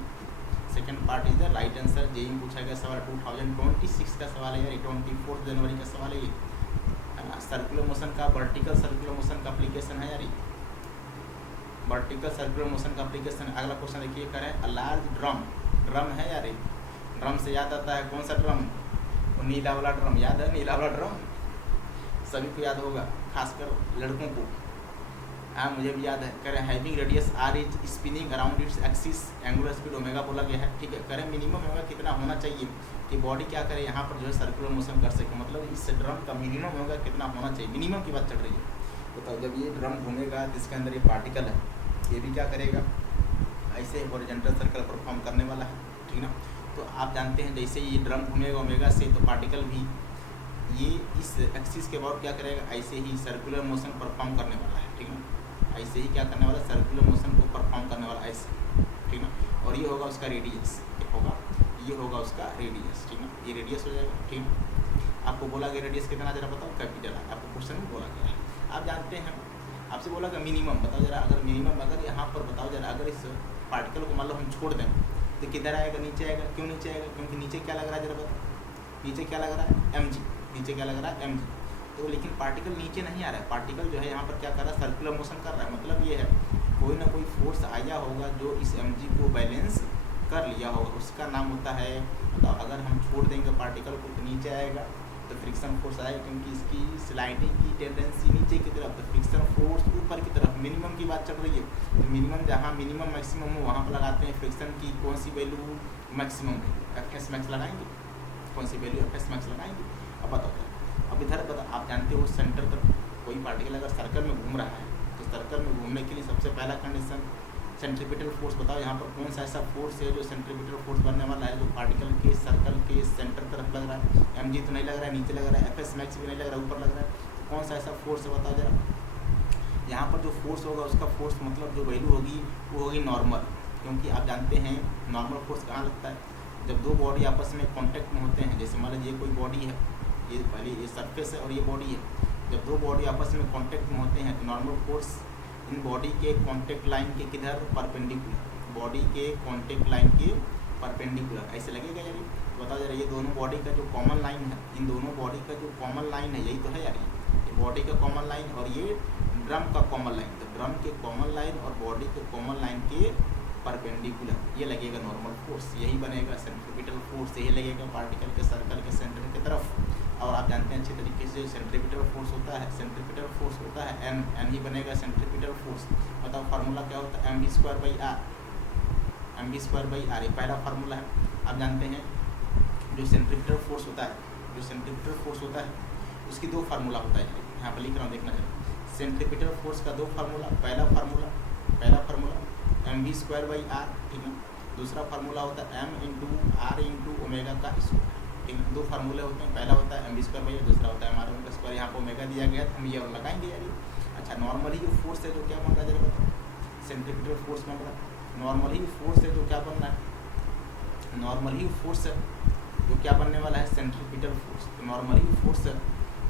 second part is the right answer. JEE में पूछा गया सवाल 2026 का सवाल है यार, 24 जनवरी का सवाल है ये, है ना। सर्कुलर मोशन का, वर्टिकल सर्कुलर मोशन का एप्लीकेशन है यार, ये वर्टिकल सर्कुलर मोशन का एप्लीकेशन। अगला क्वेश्चन देखिए, करें अ लार्ज ड्रम है यार, ड्रम से याद आता है कौन सा ड्रम, वो नीला वाला ड्रम, याद है नीला वाला ड्रम, सभी को याद होगा, खासकर लड़कों को, हाँ मुझे भी याद है। करें having radius R is spinning around its axis, angular speed omega बोला गया है, ठीक है। करें मिनिमम ओमेगा कितना होना चाहिए कि बॉडी क्या करे यहाँ पर जो है सर्कुलर मोशन कर सके, मतलब इस ड्रम का मिनिमम ओमेगा कितना होना चाहिए, मिनिमम की बात चल रही है। बताओ जब ये ड्रम घूमेगा तो इसके अंदर ये पार्टिकल है, ये भी क्या करेगा, ऐसे हॉरिजॉन्टल सर्कल परफॉर्म करने वाला है, ठीक ना। तो आप जानते हैं जैसे ये ड्रम घूमेगा ओमेगा से, तो पार्टिकल भी ये इस एक्सिस के बाद क्या करेगा, ऐसे ही सर्कुलर मोशन परफॉर्म करने वाला है, ठीक ना, ऐसे ही क्या करने वाला, सर्कुलर मोशन को परफॉर्म करने वाला ऐसे, ठीक ना। और ये होगा उसका रेडियस, क्या होगा, ये होगा उसका रेडियस, ठीक ना, ये रेडियस हो जाएगा, ठीक ना। आपको बोला गया रेडियस कितना, जरा बताओ, कैपिटल है, आपको क्वेश्चन में बोला गया है, आप जानते हैं। आपसे बोला गया मिनिमम बताओ जरा, अगर मिनिमम अगर यहाँ पर बताओ जरा, अगर इस पार्टिकल को मान लो हम छोड़ दें तो किधर आएगा, नीचे आएगा, क्यों नीचे आएगा, क्योंकि नीचे क्या लग रहा है जरा बताओ, नीचे क्या लग रहा है mg, नीचे क्या लग रहा है mg, तो लेकिन पार्टिकल नीचे नहीं आ रहा है, पार्टिकल जो है यहाँ पर क्या कर रहा है, सर्कुलर मोशन कर रहा है, मतलब ये है कोई ना कोई फोर्स आया होगा जो इस mg को बैलेंस कर लिया होगा, उसका नाम होता है, मतलब अगर हम छोड़ देंगे पार्टिकल को तो नीचे आएगा तो फ्रिक्शन फोर्स आएगा, क्योंकि इसकी स्लाइडिंग की टेंडेंसी नीचे की तरफ, तो फ्रिक्शन फोर्स ऊपर की तरफ। मिनिमम की बात चल रही है, तो मिनिमम जहाँ मिनिमम मैक्सिमम हो वहाँ पर लगाते हैं फ्रिक्शन की कौन सी वैल्यू मैक्सिमम है, एफ मैक्स लगाएंगे, कौन सी वैल्यू एफ मैक्स लगाएंगे। अब बताओ, अब इधर आप जानते हो सेंटर तक कोई पार्टिकल अगर सर्कल में घूम रहा है तो सर्कल में घूमने के लिए सबसे पहला कंडीशन सेंट्रीपिटल फोर्स। बताओ यहाँ पर कौन सा ऐसा फोर्स है जो सेंट्रीपिटल फोर्स बनने वाला है, जो पार्टिकल के सर्कल के सेंटर तरफ लग रहा है। mg तो नहीं लग रहा है, नीचे लग रहा है, एफ मैक्स भी नहीं लग रहा है, ऊपर लग रहा है, तो कौन सा ऐसा फोर्स है बताओ जरा। यहाँ पर जो फोर्स होगा उसका फोर्स मतलब जो वैल्यू होगी वो होगी नॉर्मल, क्योंकि आप जानते हैं नॉर्मल फोर्स कहाँ लगता है, जब दो बॉडी आपस में कॉन्टैक्ट में होते हैं। जैसे मान लीजिए ये कोई बॉडी है, ये पहले ये सरफेस है और ये बॉडी है, जब दो बॉडी आपस में कॉन्टैक्ट में होते हैं तो नॉर्मल फोर्स इन बॉडी के कॉन्टैक्ट लाइन के किधर, परपेंडिकुलर, बॉडी के कॉन्टैक्ट लाइन के परपेंडिकुलर ऐसे लगेगा यार। तो बताओ जरा, ये दोनों बॉडी का जो कॉमन लाइन है, इन दोनों बॉडी का जो कॉमन लाइन है यही तो है यार, ये बॉडी का कॉमन लाइन और ये ड्रम का कॉमन लाइन, तो ड्रम के कॉमन लाइन और बॉडी के कॉमन लाइन के परपेंडिकुलर ये लगेगा नॉर्मल फोर्स, यही बनेगा सेंट्रीपिटल फोर्स, यही लगेगा पार्टिकल के सर्कल के सेंटर की तरफ। और आप जानते हैं अच्छे तरीके से सेंट्रीपिटल फोर्स होता है, सेंट्रीपिटल फोर्स होता है एन ही बनेगा सेंट्रीपिटल फोर्स। बताओ फार्मूला क्या होता है, mv स्क्वायर बाई आर, ये पहला फार्मूला है। आप जानते हैं जो सेंट्रीपिटल फोर्स होता है, जो सेंट्रीपिटल फोर्स होता है उसकी दो फार्मूला होता है, यहाँ पर लिख रहा हूँ देखना चाहिए। सेंट्रीपिटल फोर्स का दो फार्मूला, पहला formula mv square by R, ठीक है। दूसरा फार्मूला होता है m into are into omega का स्क्वायर, ठीक है। दो फार्मूले होते हैं, पहला होता है mv स्क्वायर बाई, दूसरा होता है एम आर ओमेगा स्क्वायर। यहाँ पर ओमेगा दिया गया तो हम ये और लगाएंगे यार। अच्छा, नॉर्मली जो फोर्स है जो क्या बन रहा है जरा बताओ, सेंट्रीपिटल फोर्स बन रहा है। नॉर्मली फोर्स है जो क्या बन रहा है, नॉर्मली फोर्स है जो क्या बनने वाला है, सेंट्रीपिटल फोर्स। तो नॉर्मली फोर्स है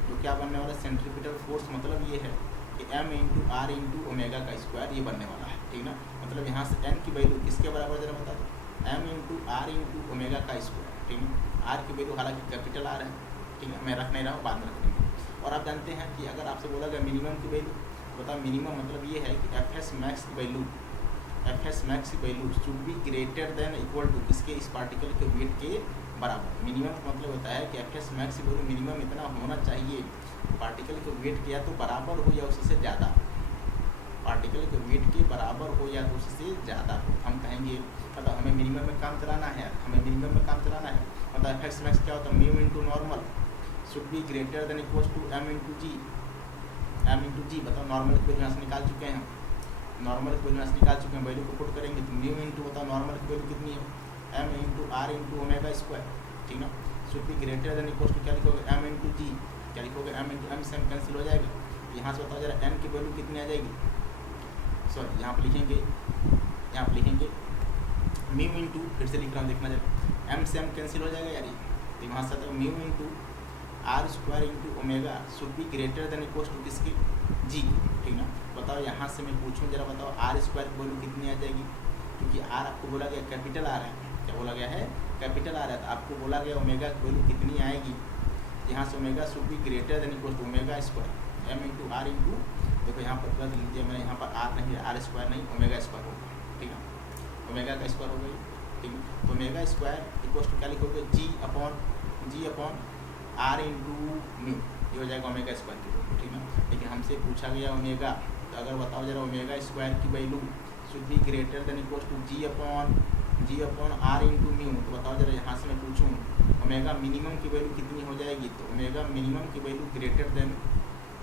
जो क्या बनने वाला है, सेंट्रीपिटल फोर्स, मतलब ये है कि m into are into omega का स्क्वायर ये बनने वाला है, ठीक ना। मतलब यहाँ से m की वैल्यू किसके बराबर जरा बता दो, m into are into omega का स्क्वायर, ठीक है। आर की वैल्यू हालांकि कैपिटल आर है, ठीक है, मैं रख नहीं रहा हूँ, बाद में रख देंगे। और आप जानते हैं कि अगर आपसे बोला गया मिनिमम की वैल्यू, तो बताओ मिनिमम मतलब ये है कि एफ मैक्स की value should be greater than equal to इसके, इस पार्टिकल के वेट के बराबर। मिनिमम का मतलब होता है कि एफ मैक्स की वैल्यू मिनिमम इतना होना चाहिए पार्टिकल के वेट के या तो बराबर हो या उससे ज़्यादा, पार्टिकल के वेट के बराबर हो या तो उससे ज़्यादा हो। हम कहेंगे मतलब हमें मिनिमम में काम चलाना है, हमें मिनिमम में काम चलाना है, मतलब एफ मैक्स क्या होता है, mu into normal should be greater than equals to m into g. बताओ नॉर्मल की वैल्यू यहाँ से निकाल चुके हैं, नॉर्मल की वैल्यू यहाँ से निकाल चुके हैं, वैल्यू को पुट करेंगे तो म्यू इंटू, बताओ नॉर्मल की वैल्यू कितनी है, m into are into omega square, ठीक ना। Should be greater than equals to क्या लिखोगे, m इंटू जी, क्या लिखोगे, m इंटू एम से कैंसिल हो जाएगा। यहाँ से बताओ जरा m की वैल्यू कितनी आ जाएगी, सॉरी यहाँ पर लिखेंगे म्यू इंटू, फिर से लिख रहा हूँ देखना जरा, m से m कैंसिल हो जाएगा यार, तो वहाँ से mu into R square into omega should be greater than equals to किसकी, जी, ठीक ना। बताओ यहाँ से मैं पूछूँ जरा, बताओ आर स्क्वायर की वैल्यू कितनी आ जाएगी, क्योंकि आर आपको बोला गया कैपिटल आर है, क्या बोला गया है, कैपिटल आर है, तो आपको बोला गया ओमेगा की वैल्यू कितनी आएगी। यहाँ से omega should be greater than equals to omega square m into are into, देखो यहाँ पर बदल लीजिए, मैंने यहाँ पर आर नहीं, आर स्क्वायर नहीं, ओमेगा स्क्वायर होगा, ठीक है, ओमेगा का स्क्वायर हो गई, ठीक है। तो ओमेगा स्क्वायर इक्वल्स टू क्या लिखोगे, जी अपॉन आर इंटू म्यू, ये हो जाएगा ओमेगा स्क्वायर की वैल्यू, ठीक है। लेकिन हमसे पूछा गया ओमेगा, तो अगर बताओ जरा ओमेगा स्क्वायर की value should be greater than equals to G upon are into mu, तो बताओ जरा यहाँ से मैं पूछूँ ओमेगा मिनिमम की वैल्यू कितनी हो जाएगी, तो ओमेगा मिनिमम की वैल्यू ग्रेटर देन,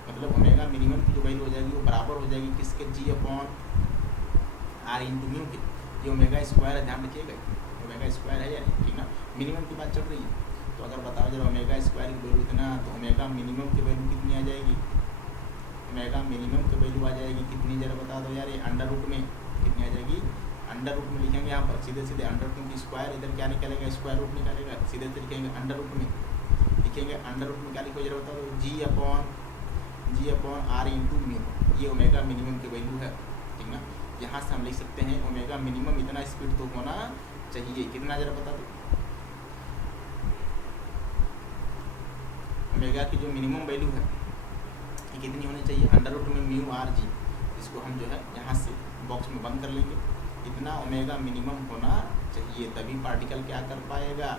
मतलब ओमेगा मिनिमम की जो वैल्यू हो जाएगी वो बराबर हो जाएगी किसके, जी अपॉन आर इंटू म्यू के। ये ओमेगा स्क्वायर है, ध्यान रखिएगा, ओमेगा स्क्वायर है यार, ठीक ना। मिनिमम की बात चल रही है, तो अगर बताओ जरा ओमेगा स्क्वायर की वैल्यू इतना, तो ओमेगा मिनिमम की वैल्यू कितनी आ जाएगी, ओमेगा मिनिमम की वैल्यू आ जाएगी कितनी जरा बता दो यार, ये अंडर रूट में कितनी आ जाएगी, अंडर रूट में लिखेंगे यहाँ पर सीधे अंडर रूट की स्क्वायर, इधर क्या निकलेगा, स्क्वायर रूट निकलेगा, सीधे से लिखेंगे अंडर रूट में, लिखेंगे अंडर रूट में क्या लिखो जरा बता दो, जी अपॉन आर इंटू म्यू, ये ओमेगा मिनिमम की वैल्यू है, ठीक ना। यहाँ से हम लिख सकते हैं ओमेगा मिनिमम इतना स्पीड तो होना चाहिए, कितना जरा बता दो, ओमेगा की जो मिनिमम वैल्यू है ये कितनी होनी चाहिए, अंडर रूट में म्यू आर जी, इसको हम जो है यहाँ से बॉक्स में बंद कर लेंगे। इतना ओमेगा मिनिमम होना चाहिए, तभी पार्टिकल क्या कर पाएगा,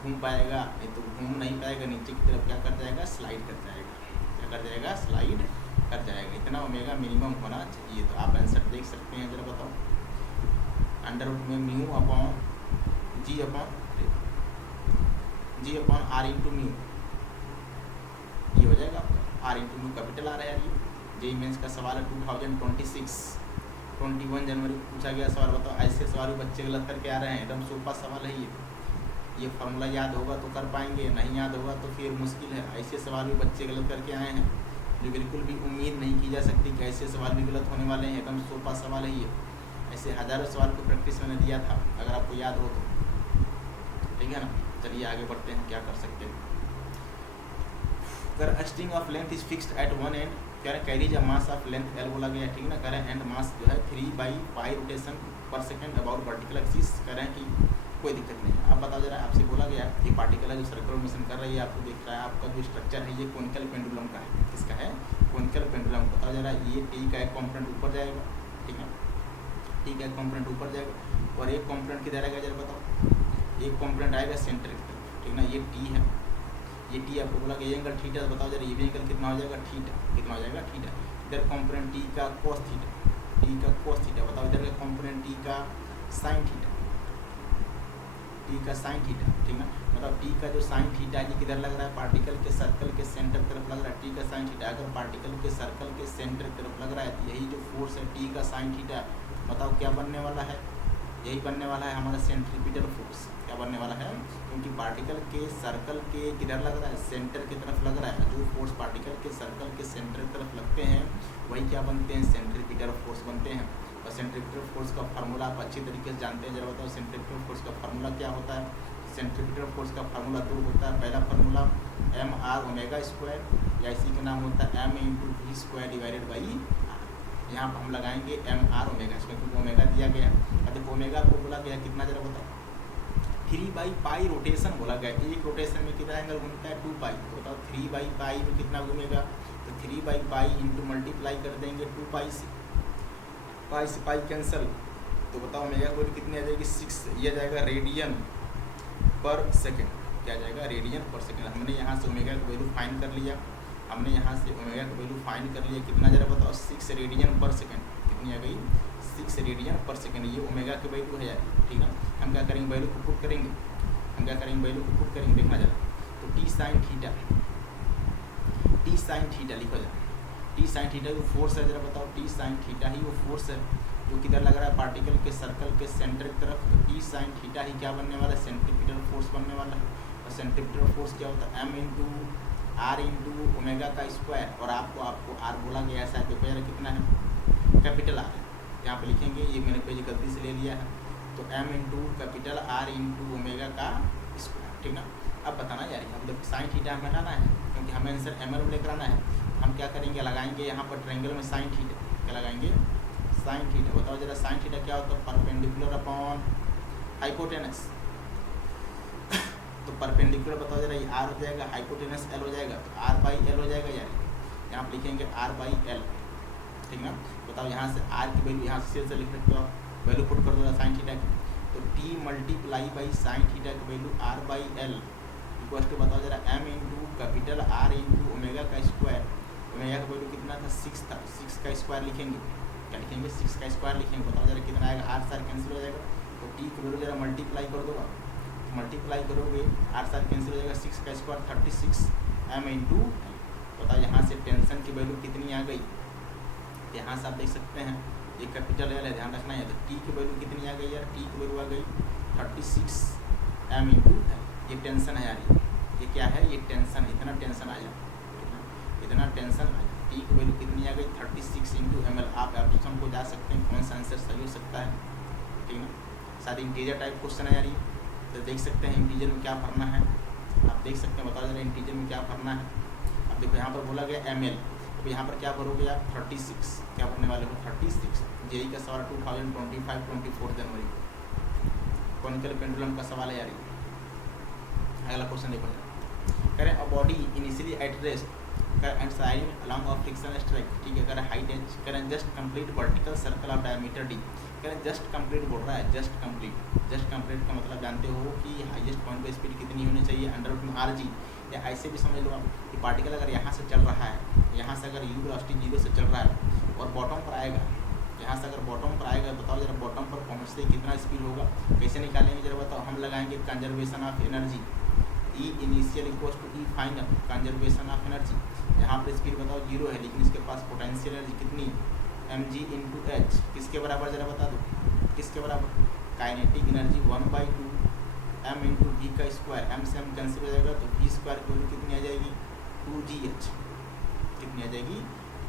घूम पाएगा, नहीं तो घूम नहीं पाएगा, नीचे की तरफ क्या कर जाएगा, स्लाइड कर जाएगा। क्या कर जाएगा, स्लाइड कर जाएगा। इतना ओमेगा मिनिमम होना चाहिए। तो आप आंसर देख सकते हैं, जरा बताओ। अंडर रूट में mu upon G upon are into mu, ये हो जाएगा आपका आर इंटू म्यू कैपिटल आ रहा है। ये जेईई मेंस का सवाल है 2021 जनवरी को पूछा गया सवाल। बताओ ऐसे सवाल भी बच्चे गलत करके आ रहे हैं, एकदम सोपा सवाल है ये फार्मूला याद होगा तो कर पाएंगे, नहीं याद होगा तो फिर मुश्किल है। ऐसे सवाल भी बच्चे गलत करके आए हैं जो बिल्कुल भी उम्मीद नहीं की जा सकती कि ऐसे सवाल भी गलत होने वाले हैं। एकदम सोपा सवाल है ये। ऐसे हज़ारों सवाल को प्रैक्टिस मैंने दिया था, अगर आपको याद हो तो, ठीक है ना। चलिए आगे बढ़ते हैं, क्या कर सकते हैं। अगर string of length is fixed at one and, कह रहे carries a mass of length L बोला गया, ठीक ना। कह रहे हैं एंड मास जो है 3/π रोटेशन पर सेकेंड अबाउट वर्टिकल एक्सिस। कह रहे हैं कि कोई दिक्कत नहीं है। अब बताओ जरा, आपसे बोला गया ये पार्टिकल है जो सर्कुलर मोशन कर रही है, आपको दिख रहा है। आपका जो स्ट्रक्चर है ये कोनिकल पेंडुलम का है। किसका है, कोनिकल पेंडुलम। बताओ जरा, ये टी का एक कॉम्पोनेंट ऊपर जाएगा, ठीक है, टी का एक कॉम्पोनेंट ऊपर जाएगा और एक कॉम्पोनेंट किधर आएगा, जरा बताओ। एक कॉम्पोनेंट आएगा सेंटर की तरफ, ठीक ना। ये टी है, ये टी आपको बोला कि ये एंगल थीटा। बताओ जरा ये भी एंगल कितना हो जाएगा, थीटा। कितना हो जाएगा, थीटा। इधर कॉम्पोनेंट टी का कोस थीटा, टी का कोस थीटा। बताओ इधर का कॉम्पोनेंट टी का साइन थीटा, टी का साइन थीटा, ठीक ना। मतलब टी का जो साइन थीटा है ये किधर लग रहा है, पार्टिकल के सर्कल के सेंटर की तरफ लग रहा है। टी का साइन थीटा अगर पार्टिकल के सर्कल के सेंटर की तरफ लग रहा है तो यही जो फोर्स है टी का साइन थीटा, बताओ क्या बनने वाला है, यही बनने वाला है हमारा सेंट्रीपिटल फोर्स। क्या बनने वाला है, क्योंकि पार्टिकल के सर्कल के किधर लग रहा है, सेंटर की तरफ लग रहा है। जो फोर्स पार्टिकल के सर्कल के सेंटर की तरफ लगते हैं वही क्या बनते हैं, सेंट्रीपिटल फोर्स बनते हैं। और सेंट्रीपिटल फोर्स का फार्मूला आप अच्छी तरीके से जानते हैं, जरा बताओ सेंट्रीपिटल फोर्स का फार्मूला क्या होता है। सेंट्रीपिटल फोर्स का फार्मूला 2 होता है। पहला फार्मूला mr/ओमेगा², या इसी का नाम होता है m×v² डिवाइडेड बाई r। यहाँ पर हम लगाएंगे mr/ओमेगा, इसमें क्योंकि ओमेगा दिया गया है। देखो ओमेगा को बोला गया कितना, जरा बताओ 3/π रोटेशन बोला गया। एक रोटेशन में कितना एंगल घूमता है, 2π। तो बताओ 3/π में कितना घूमेगा, तो 3/π इंटू मल्टीप्लाई कर देंगे 2π से, पाई से पाई कैंसिल। तो बताओ ओमेगा की वैल्यू कितनी आ जाएगी, 6। ये आ जाएगा रेडियन पर सेकेंड। क्या जाएगा, रेडियन पर सेकेंड। हमने यहाँ से ओमेगा की वैल्यू फाइंड कर लिया, हमने यहाँ से ओमेगा की वैल्यू फाइंड कर लिया। कितना जरा बताओ, 6 रेडियन पर सेकेंड। कितनी आ गई, 6 रेडियन पर सेकेंड। ये ओमेगा की वैल्यू है यार, ठीक है। हम क्या करेंगे, वैल्यू को पुट करेंगे, हम क्या करेंगे, वैल्यू को पुट करेंगे। देखना जरा, तो T sine theta, T sine theta लिखो जरा। टी साइन थीटा जो फोर्स है, जरा बताओ टी साइन थीटा ही वो फोर्स है जो किधर लग रहा है, पार्टिकल के सर्कल के सेंटर की तरफ। तो टी साइन थीटा ही क्या बनने वाला है, सेंट्रीपिटल फोर्स बनने वाला है। और सेंट्रीपिटल फोर्स क्या होता है, m×r/ओमेगा²। और आपको r बोला गया ऐसा है, देखो यार कितना है, कैपिटल आर है। यहाँ पे लिखेंगे, ये मैंने पेज गलती से ले लिया है, तो m×R/ओमेगा², ठीक ना। अब बताना यार, मतलब साइन थीटा हमें हटाना है क्योंकि हमें आंसर एम एल लेकर आना है। हम क्या करेंगे, लगाएंगे यहाँ पर ट्रायंगल में साइन थीटा। क्या लगाएंगे, साइन थीटा। बताओ जरा साइन थीटा क्या होता है, परपेंडिकुलर अपॉन हाइपोटेनस। तो परपेंडिकुलर बताओ जरा, ये आर हो जाएगा, हाइपोटेनस एल हो जाएगा, तो r/l हो जाएगा यार। यहाँ पर लिखेंगे r/l, ठीक ना। बताओ यहाँ से r की वैल्यू यहाँ से लिख सकते हो आप, वैल्यू पुट कर दो साइन थीटा की। तो t multiply by sine theta की वैल्यू r/l इक्वल टू, बताओ जरा m×R/ओमेगा²। ओमेगा का वैल्यू कितना था, 6 था, 6 का स्क्वायर लिखेंगे। क्या लिखेंगे, 6 का स्क्वायर लिखेंगे। बताओ जरा कितना आएगा, r सार कैंसिल हो जाएगा। तो t की वैल्यू जरा मल्टीप्लाई कर दो, मल्टीप्लाई करोगे r सार कैंसिल हो जाएगा, 6 का स्क्वायर 36 m×l। बताओ यहाँ से टेंशन की वैल्यू कितनी आ गई, यहाँ से आप देख सकते हैं ये कैपिटल एल है, ध्यान रखना है। तो टी की वैल्यू कितनी आ गई यार, टी की वैल्यू आ गई 36 m×l। ये टेंशन है यार, ये क्या है, ये टेंशन। इतना टेंशन आया, इतना टेंशन आया। टी की वैल्यू कितनी आ गई, 36 × ml। आप ऑप्शन को जा सकते हैं, कौन सा आंसर सही हो सकता है, ठीक है। शायद इंटीजर टाइप क्वेश्चन है यार ये, तो देख सकते हैं इंटीजर में क्या भरना है, आप देख सकते हैं। बताओ जरा इंटीजर में क्या भरना है। अब देखो यहाँ पर बोला गया ml, तो यहाँ पर क्या भरोगे आप, 36। क्या भरने वाले हो, 36। जेईई का सवाल 2025-24 जनवरी कोनिकल पेंडुलम का सवाल है यार। अगला क्वेश्चन देखो, कह रहे हैं a body initially at rest and side along of friction strike, ठीक है। करें हाइट एज, करें just complete vertical circle of diameter D, करें जस्ट कंप्लीट बोल रहा है, जस्ट कंप्लीट का मतलब जानते हो कि हाईएस्ट पॉइंट पे स्पीड कितनी होनी चाहिए, अंडर रूट में आर जी। या ऐसे भी समझ लो आप कि पार्टिकल अगर यहाँ से चल रहा है, यहाँ से अगर यू वेलोसिटी 0 से चल रहा है और बॉटम पर आएगा, यहाँ से अगर बॉटम पर आएगा, बताओ जरा बॉटम पर पहुँचते ही कितना स्पीड होगा, कैसे निकालेंगे जरा बताओ। हम लगाएंगे conservation of energy, E initial equals to E final, conservation of energy. यहाँ पर स्पीड बताओ 0 है, लेकिन इसके पास पोटेंशियल एनर्जी कितनी, mg इंटू एच, किसके बराबर जरा बता दो, किसके बराबर, kinetic energy 1/2 m into V का स्क्वायर, m से m कैंसिल हो जाएगा तो v स्क्वायर की वैल्यू कितनी आ जाएगी 2gh, कितनी आ जाएगी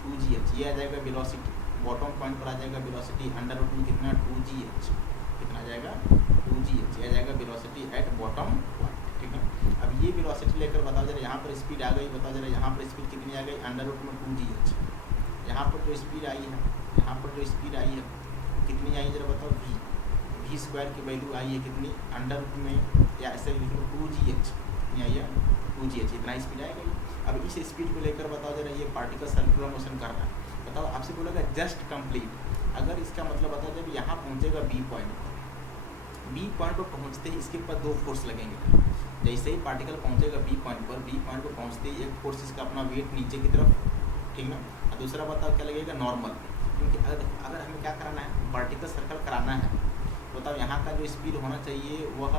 2gh। ये आ जाएगा वेलोसिटी, बॉटम पॉइंट पर आ जाएगा वेलोसिटी अंडर रूट में कितना 2gh, कितना आ जाएगा 2gh, ये आ जाएगा वेलोसिटी एट बॉटम पॉइंट, ठीक है। अब ये वेलोसिटी लेकर बताओ जरा यहाँ पर स्पीड आ गई, बताओ जरा यहाँ पर स्पीड कितनी आ गई अंडर रूट में 2gh। यहाँ पर जो स्पीड आई है, यहाँ पर जो स्पीड आई है कितनी आई जरा बताओ, वी स्क्वायर की वैल्यू आई है कितनी अंडर रूट में, या ऐसे लिख लो 2gh, कितनी आई है 2gh, इतना स्पीड आएगा। अब इस स्पीड को लेकर बताओ जरा ये पार्टिकल सर्कुलर मोशन कर रहा है, बताओ आपसे बोलेगा जस्ट कंप्लीट, अगर इसका मतलब बताओ जब यहाँ पहुँचेगा बी पॉइंट पर पहुँचते ही इसके ऊपर 2 फोर्स लगेंगे। जैसे ही पार्टिकल पहुँचेगा बी पॉइंट पर पहुँचते ही एक फोर्स इसका अपना वेट नीचे की तरफ, ठीक ना, और दूसरा बताओ क्या लगेगा नॉर्मल, क्योंकि अगर हमें क्या कराना है वर्टिकल सर्कल कराना है, बताओ यहाँ का जो स्पीड होना चाहिए वह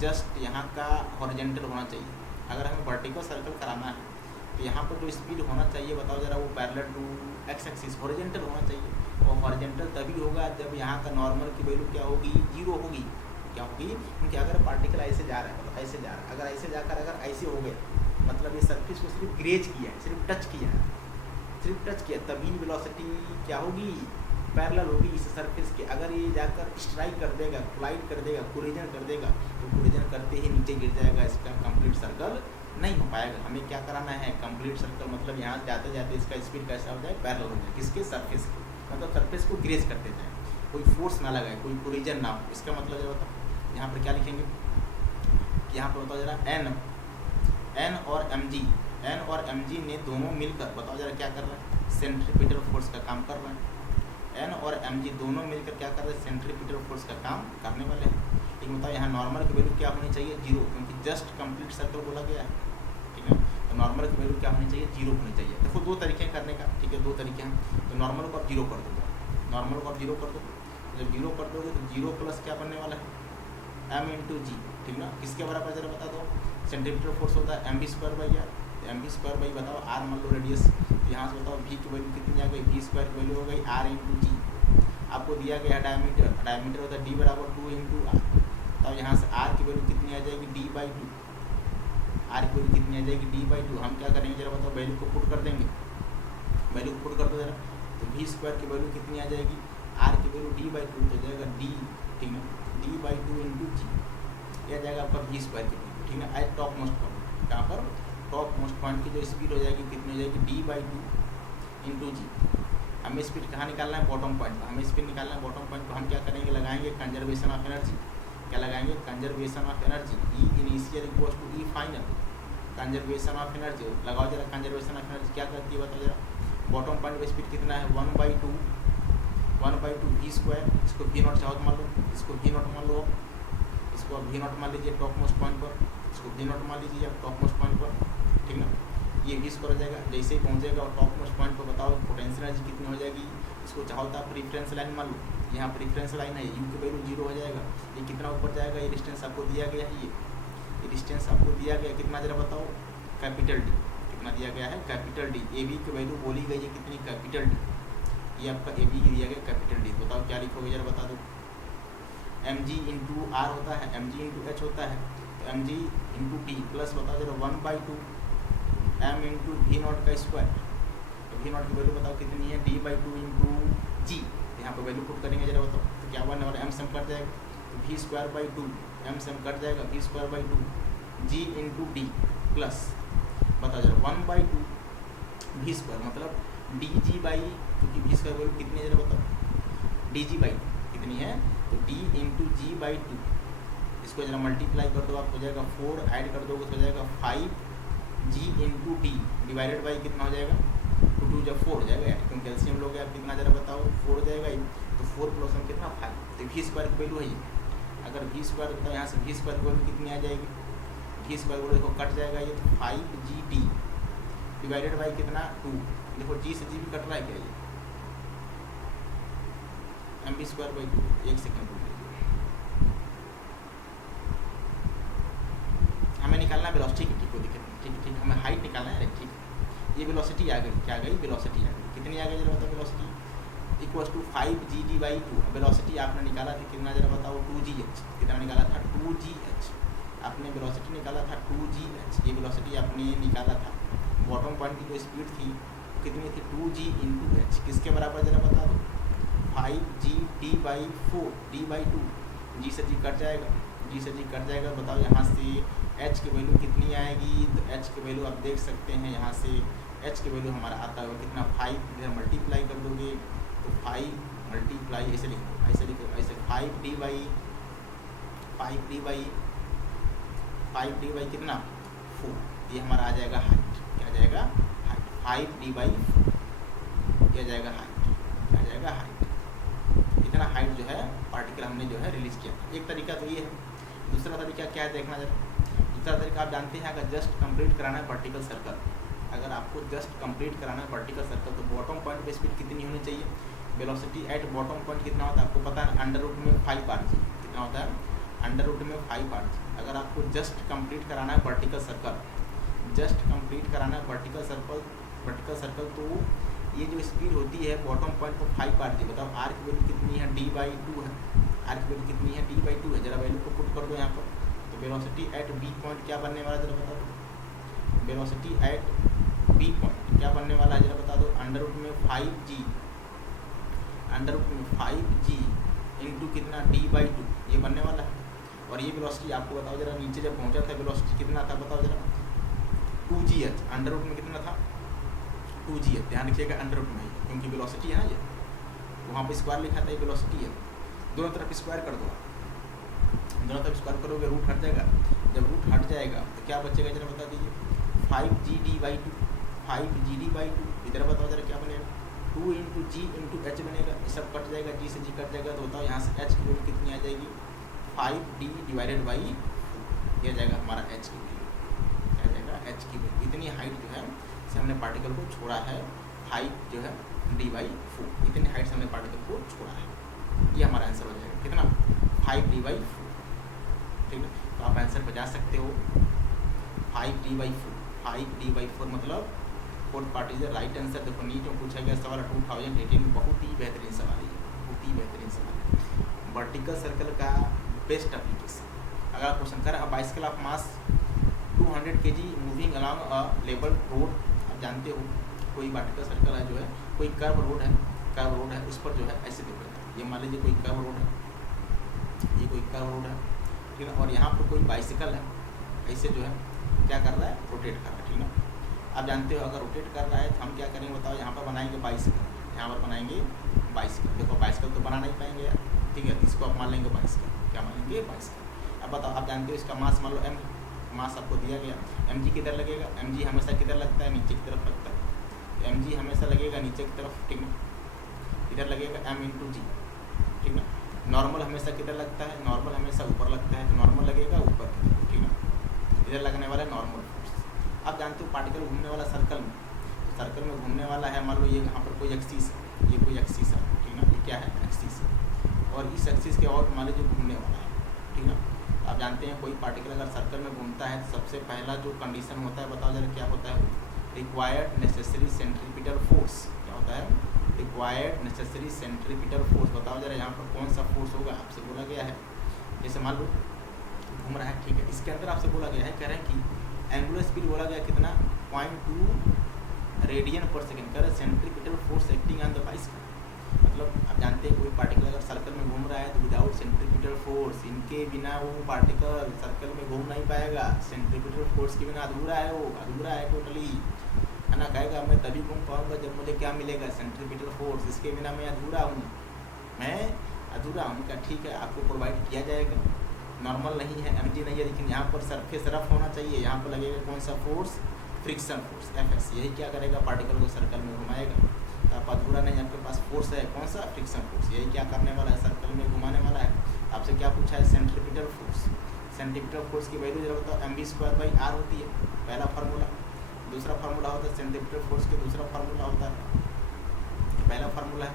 जस्ट यहाँ का हॉरिजेंटल होना चाहिए। अगर हमें वर्टिकल सर्कल कराना है तो यहाँ पर जो स्पीड होना चाहिए बताओ जरा वो parallel to X axis horizontal होना चाहिए, और हॉरिजेंटल तभी होगा जब यहाँ का नॉर्मल की वैल्यू क्या होगी 0 होगी, क्या होगी, क्योंकि अगर पार्टिकल ऐसे जा रहा है, मतलब ऐसे जा रहा है, अगर ऐसे जाकर अगर ऐसे हो गए मतलब ये सरफेस को सिर्फ ग्रेज किया है, सिर्फ टच किया तभी वेलोसिटी क्या होगी पैरेलल होगी इस सरफेस के। अगर ये जाकर स्ट्राइक कर देगा, कोलाइड कर देगा, कोलिजन कर देगा, तो कोलिजन करते ही नीचे गिर जाएगा, इसका कंप्लीट सर्कल नहीं हो पाएगा। हमें क्या कराना है कंप्लीट सर्कल, मतलब यहाँ जाते जाते इसका स्पीड कैसा हो जाए पैरेलल हो जाए, किसके सरफेस के, मतलब सरफेस को ग्रेज करते जाए, कोई फोर्स ना लगाए, कोई कोलिजन ना हो। इसका मतलब जरा बताओ यहाँ पर क्या लिखेंगे, यहाँ पर बताओ जरा एन और एम जी ने दोनों मिलकर बताओ जरा क्या कर रहे हैं सेंट्रीपिटल फोर्स का काम कर रहे हैं। एन और एम जी दोनों मिलकर क्या कर रहे हैं सेंट्रीपिटल फोर्स का काम करने वाले हैं। लेकिन बताओ यहाँ नॉर्मल की वैल्यू क्या होनी चाहिए 0, क्योंकि जस्ट कंप्लीट सर्कल बोला गया है, ठीक है। तो नॉर्मल की वैल्यू क्या होनी चाहिए 0 होनी चाहिए। देखो 2 तरीके करने का, ठीक है, 2 तरीके हैं। तो नॉर्मल को आप 0 कर दो, नॉर्मल को आप 0 कर दो, जब 0 कर दोगे तो 0 प्लस क्या बनने वाला है m इंटू जी, ठीक ना। किसके बराबर जरा बता दो, सेंटीमीटर फोर्स होता है mv²/r, mv² बताओ r मान लो रेडियस, यहाँ से बताओ v की वैल्यू कितनी आ गई, v² की वैल्यू हो गई r इंटू जी। आपको दिया गया है डायमीटर होता है d बराबर 2 इंटू r, तो यहाँ से r की वैल्यू कितनी आ जाएगी d/2, r की वैल्यू कितनी आ जाएगी d/2। हम क्या करेंगे जरा बताओ वैल्यू को पुट कर देंगे, वैल्यू को पुट कर दो जरा, तो v² की वैल्यू कितनी आ जाएगी, r की वैल्यू d/2 तो जाएगा d, ठीक है, d/2 इंटू जी, यह जाएगा आपका v² की वैल्यू, ठीक है। एट टॉप मोस्ट पॉइंट, कहाँ पर टॉप मोस्ट पॉइंट की जो स्पीड हो जाएगी कितनी हो जाएगी d/2 इंटू जी। हमें स्पीड कहाँ निकालना है बॉटम पॉइंट पर, हमें स्पीड निकालना है बॉटम पॉइंट पर। हम क्या करेंगे लगाएंगे कंजर्वेशन ऑफ एनर्जी, क्या लगाएंगे conservation of energy, E initial equals to E final, conservation of energy लगाओ जरा। कंजर्वेशन ऑफ एनर्जी क्या करती है बताओ जरा, बॉटम पॉइंट पर स्पीड कितना है 1/2 v², इसको v0 चाहो तो मान लो, इसको v0 मान लो, इसको आप v0 मान लीजिए टॉप मोस्ट पॉइंट पर, इसको v0 मान लीजिए आप टॉप मोस्ट पॉइंट पर, ठीक ना। ये v² हो जाएगा, जैसे ही पहुंचेगा और टॉप मोस्ट पॉइंट पर बताओ पोटेंशियल एनर्जी कितनी हो जाएगी। इसको चाहो तो आप रिफरेंस लाइन मान लो, यहाँ पर रिफरेंस लाइन है, u की वैल्यू 0 हो जाएगा। ये कितना ऊपर जाएगा, ये डिस्टेंस आपको दिया गया है, ये डिस्टेंस आपको दिया गया कितना जरा बताओ कैपिटल D, कितना दिया गया है कैपिटल D। AB की वैल्यू बोली गई है कितनी कैपिटल D, ये आपका AB की दिया गया कैपिटल D। बताओ क्या लिखोगे जरा बता दो, mg इंटू r होता है, mg इंटू h होता है, तो mg इंटू d प्लस बताओ जरा 1/2 m इंटू v0 का स्क्वायर। तो v0 की वैल्यू बताओ कितनी है d/2 इंटू g, यहाँ पर वैल्यू पुट करेंगे जरा बताओ, तो क्या बनने वाला m से कट जाएगा, तो v²/2 m से कट जाएगा v²/2 g into d plus बताओ जरा 1/2 v² मतलब dg/, क्योंकि v² वैल्यू कितनी है जरा बताओ dg/, कितनी है तो d इंटू g/2। इसको जरा मल्टीप्लाई कर दो, आप हो जाएगा 4, ऐड कर दोगे तो हो जाएगा 5 जी इंटू डी डिवाइडेड बाई कितना हो जाएगा, 2 2 जब 4 हो जाएगा, क्योंकि कैल्शियम लोगे आप कितना जरा बताओ 4 हो जाएगा, तो 4 प्लस हम कितना 5, तो वी स्क्वायर की वैल्यू है ये। अगर वी स्क्वायर बताओ यहाँ से वी स्क्वायर की वैल्यू कितनी आ जाएगी, वी स्क्वायर वैल्यू देखो कट जाएगा ये, तो 5GD डिवाइडेड बाई कितना 2, देखो जी से जी भी कट रहा है क्या ये, MB स्क्वायर बाई 2, एक सेकेंड रुक लीजिए, हमें निकालना वेलोसिटी की, ठीक हो दिक्कत नहीं, ठीक ठीक हमें हाइट निकालना है, ठीक ये वेलोसिटी आ गई, क्या आ गई वेलोसिटी आ गई, कितनी आ गई जरा बताओ velocity equals to 5GD by 2, velocity आपने निकाला था कितना जरा बताओ 2GH, कितना निकाला था 2GH, आपने वेलोसिटी निकाला था 2GH, ये वेलोसिटी आपने निकाला था, बॉटम पॉइंट की जो स्पीड थी कितनी थी 2G इंटू एच, किसके बराबर जरा बता दो 5GD बाई 4, D बाई 2, जी से जी कट जाएगा, जी से जी कट जाएगा, बताओ यहाँ से एच की वैल्यू कितनी आएगी, तो एच की वैल्यू आप देख सकते हैं यहाँ से एच की वैल्यू हमारा आता होगा कितना 5, इधर मल्टीप्लाई कर दोगे तो 5 मल्टीप्लाई ऐसे लिखो, ऐसे लिखो, ऐसे 5D बाई कितना 4, ये हमारा आ जाएगा हाइट, क्या आ जाएगा हाइट, 5D बाई 4 क्या जाएगा हाइट, क्या जाएगा हाइट, इतना हाइट जो है पार्टिकल हमने जो है रिलीज किया। एक तरीका तो ये है, दूसरा तरीका क्या है देखना जरा, दूसरा तरीका आप जानते हैं, अगर जस्ट कंप्लीट कराना है पार्टिकल सर्कल, अगर आपको जस्ट कंप्लीट कराना है पार्टिकल सर्कल, तो बॉटम पॉइंट पे स्पीड कितनी होनी चाहिए, वेलोसिटी एट बॉटम पॉइंट कितना होता है आपको पता है, अंडर रूट में 5RG, कितना होता है अंडर रूट में 5RG। अगर आपको जस्ट कंप्लीट कराना है वर्टिकल सर्कल, जस्ट कंप्लीट कराना है वर्टिकल सर्कल, तो ये जो स्पीड होती है बॉटम पॉइंट पर 5RG, बताओ आर की वैल्यू कितनी है D/2 है, आर की वैल्यू कितनी है D/2 है, जरा वैल्यू को पुट कर दो यहाँ पर, तो वेलोसिटी एट बी पॉइंट क्या बनने वाला है जरा बता दो, वेलोसिटी एट बी पॉइंट क्या बनने वाला है जरा बता दो, अंडर रूट में 5G इंटू कितना D/2 ये बनने वाला है। और ये वेलोसिटी आपको बताओ जरा, नीचे जब पहुंचा था वेलोसिटी कितना था बताओ जरा, 2GH, अंडर रूट में कितना था 2GH, ध्यान रखिएगा अंडर रूट में ही, क्योंकि वेलोसिटी है ना ये, वहाँ पे स्क्वायर लिखा था, ये वेलोसिटी है, दोनों तरफ स्क्वायर कर दो, दोनों तरफ स्क्वायर करोगे रूट हट जाएगा, जब रूट हट जाएगा तो क्या बचेगा जरा बता दीजिए, 5GD/2, 5GD/2, इधर बताओ जरा क्या बनेगा, 2 इंटू जी इंटू एच बनेगा, ये सब कट जाएगा, जी से जी कट जाएगा, तो बताओ यहाँ से एच की वैल्यू कितनी आ जाएगी, 5D डिवाइडेड बाई यह जाएगा हमारा एच की वैल्यू, क्या जाएगा एच की वैल्यू, इतनी हाइट जो है से हमने पार्टिकल को छोड़ा है, हाइट जो है D/4, इतनी हाइट से हमने पार्टिकल को छोड़ा है, ये हमारा आंसर हो जाएगा कितना 5D/4, ठीक है। तो आप आंसर पर जा सकते हो 5D/4, 5D/4 मतलब fourth part is the right answer. देखो नीट में पूछा गया सवाल 2018 में, बहुत ही बेहतरीन सवाल है, बहुत ही बेहतरीन सवाल है, वर्टिकल सर्कल का बेस्ट एप्लीकेशन। अगर आप क्वेश्चन कर bicycle of mass 200 kg moving along a level road, आप जानते हो कोई वर्टिकल सर्कल है जो है, कोई कर्व रोड है, उस पर जो है ऐसे देखो, ये मान लीजिए कोई कर्व रोड है, ये कोई कर्व रोड है, ठीक है, और यहाँ पर कोई बाइसिकल है, ऐसे जो है क्या कर रहा है रोटेट कर रहा है, ठीक है। आप जानते हो अगर रोटेट कर रहा है तो हम क्या करेंगे बताओ, यहाँ पर बनाएंगे बाइसिकल, यहाँ पर बनाएंगे बाइसिकल, देखो बाइसिकल तो बना नहीं पाएंगे यार, ठीक है, इसको आप मान लेंगे बाइसिकल, क्या मानेंगे बाइसिकल। अब बताओ, आप जानते हो इसका मास मान लो m, मास आपको दिया गया, mg किधर लगेगा, mg हमेशा किधर लगता है नीचे की तरफ लगता है, mg हमेशा लगेगा नीचे की तरफ, ठीक है, इधर लगेगा m इंटू जी, ठीक है। नॉर्मल हमेशा किधर लगता है, नॉर्मल हमेशा ऊपर लगता है, तो नॉर्मल लगेगा ऊपर, ठीक है, इधर लगने वाला है नॉर्मल फोर्स। आप जानते हो पार्टिकल घूमने वाला सर्कल में, तो सर्कल में घूमने वाला है, मान लो ये यहाँ पर कोई एक्सिस है, ये कोई एक्सिस है, ठीक है, ये क्या है एक्सिस है, और इस एक्सिस के और मान लीजिए घूमने वाला है, ठीक है। आप जानते हैं कोई पार्टिकल अगर सर्कल में घूमता है तो सबसे पहला जो कंडीशन होता है बताओ जरा क्या होता है, रिक्वायर्ड नेसेसरी सेंट्रीपिटल फोर्स, क्या होता है रिक्वायर्ड नेसेसरी सेंट्रीपिटल फोर्स, बताओ जरा यहाँ पर कौन सा फोर्स होगा, आपसे बोला गया है, जैसे मान लो घूम रहा है, ठीक है, इसके अंदर आपसे बोला गया है, कह रहे हैं कि एंगुलर स्पीड बोला गया कितना 0.2 रेडियन पर सेकेंड, कह रहे centripetal force acting on the bicycle, मतलब आप जानते हैं कोई पार्टिकल अगर सर्कल में घूम रहा है तो विदाउट सेंट्रीपिटल फोर्स, इनके बिना वो पार्टिकल सर्कल में घूम नहीं पाएगा, सेंट्रीपिटल फोर्स के बिना अधूरा है, वो अधूरा है टोटली, है ना, कहेगा मैं तभी घूम पाऊँगा जब मुझे क्या मिलेगा सेंट्रीपिटल फोर्स, इसके बिना मैं अधूरा हूँ, क्या ठीक है आपको प्रोवाइड किया जाएगा, नॉर्मल नहीं है mg नहीं है, लेकिन यहाँ पर सरफेस रफ होना चाहिए, यहाँ पर लगेगा कौन सा फोर्स फ्रिक्शन फोर्स Fx, यही क्या करेगा, पार्टिकल को सर्कल में घुमाएगा। तो आप अधूरा नहीं, आपके पास फोर्स है, कौन सा, फ्रिक्शन फोर्स, यही क्या करने वाला है, सर्कल में घुमाने वाला है। आपसे क्या पूछा है, सेंट्रीपिटल फोर्स। सेंट्रीपिटल फोर्स की वैल्यू जरा बताओ, mv²/r होती है, पहला फार्मूला। दूसरा फार्मूला होता है सेंट्रीपिटल फोर्स के, दूसरा फार्मूला होता है, पहला फार्मूला है,